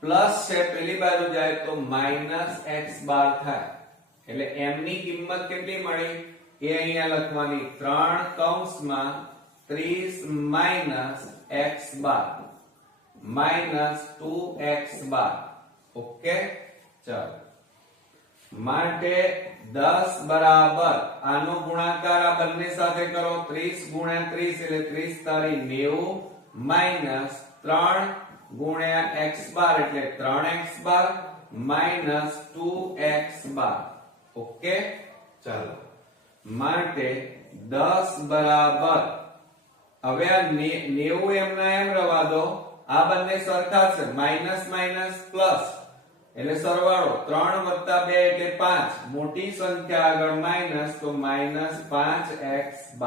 પ્લસ છે પેલી બાજુ જાય તો માઈનસ x બાર થાય. એટલે m ની કિંમત કેટલી મળી? એ અહીંયા લખવાની 3 કૌંસમાં 30 માઈનસ x બાર માઈનસ 2x બાર. ઓકે, ચાલો. માટે 10 બરાબર આનો ગુણાકાર આ બંને સાથે કરો. 30 ગુણ્યા 30 એટલે 30 તારી 90 માઈનસ 3 ગુણ્યા x બાર એટલે 3x બાર માઈનસ 2x બાર. ઓકે, ચાલો. માટે 10 બરાબર, હવે આ 90 એમના એમ રવા દો. આ બંને સરખા છે, માઈનસ માઈનસ પ્લસ એટલે સરવાળો 3 + 2 એટલે 5, મોટી સંખ્યા આગળ માઈનસ તો -5x12.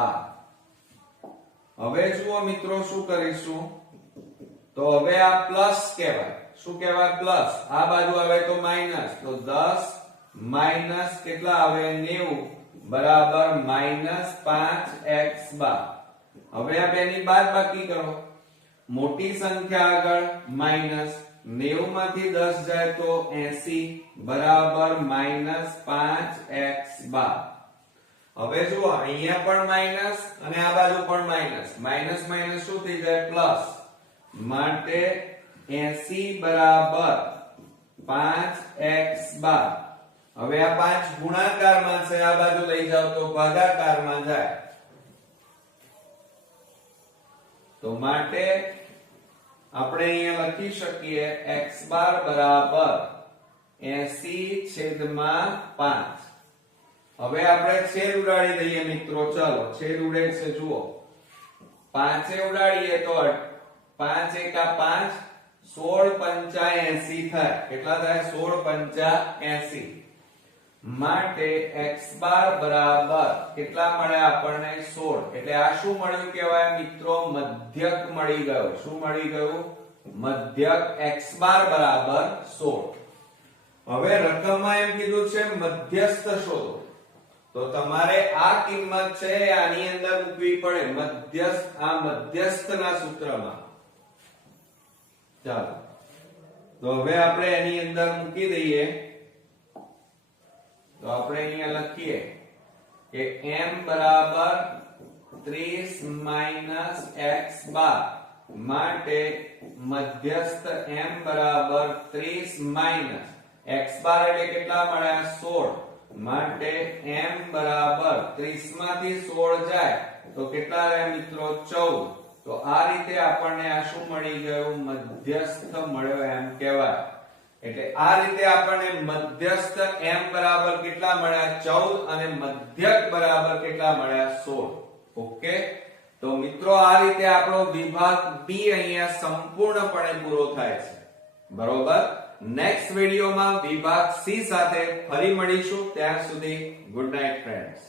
હવે જુઓ મિત્રો શું કરીશું, તો હવે આ પ્લસ કહેવાય. શું કહેવાય? પ્લસ. આ બાજુ આવે તો માઈનસ, તો 10 માઈનસ કેટલા આવે 90 બરાબર -5x12. હવે આ બેની બાદબાકી કરો, મોટી સંખ્યા આગળ માઈનસ, 90 માંથી 10 જાય તો 80 બરાબર -5x12. હવે જુઓ અહીંયા પણ માઈનસ અને આ બાજુ પણ માઈનસ, માઈનસ માઈનસ શું થઈ જાય? પ્લસ. માટે 80 બરાબર 5x12. હવે આ 5 ગુણાકારમાં છે, આ બાજુ લઈ જાવ તો ભાગાકારમાં જાય. તો માટે આપણે અહીંયા લખી શકીએ x બાર બરાબર 80/5. હવે આપણે છેદ ઉડાડી દઈએ મિત્રો. ચલો છેદ ઉડે છે, જુઓ 5 ઉડાડીએ તો 5 એકા 5, 16 × 5 80 થાય. કેટલા થાય? 16 × 5 80. માટે x બાર બરાબર કેટલા મળ્યા આપણને? 16. એટલે આ શું મળ્યું કહેવાય મિત્રો? મધ્યક મળી ગયો. શું મળી ગયું? મધ્યક. x બાર બરાબર 16. હવે રકમમાં એમ કીધું છે મધ્યસ્થ શોધો, તો તમારે આ કિંમત છે આની અંદર મૂકવી પડે, મધ્યસ્થ. આ મધ્યસ્થના સૂત્રમાં. ચાલો તો હવે આપણે એની અંદર મૂકી દઈએ. તો આપણે અહીંયા લખીએ કે m બરાબર 30 - x બાર. માટે મધ્યસ્થ m બરાબર 30 - x બાર એટલે કેટલા મળ્યા? 16. માટે m બરાબર 30 માંથી 16 જાય તો કેટલા રહે મિત્રો? 14. તો આ રીતે આપણને આ શું મળી ગયું? મધ્યસ્થ મળ્યો એમ કહેવાય. એટલે આ રીતે આપણને મધ્યસ્થ m બરાબર કેટલા મળ્યા? 14 અને મધ્યક બરાબર કેટલા મળ્યા? 16. ઓકે. તો મિત્રો આ રીતે આપણો વિભાગ B અહીંયા સંપૂર્ણપણે પૂરો થાય છે. બરોબર. નેક્સ્ટ વિડિયોમાં વિભાગ C સાથે ફરી મળીશું. ત્યાં સુધી ગુડ નાઈટ ફ્રેન્ડ્સ.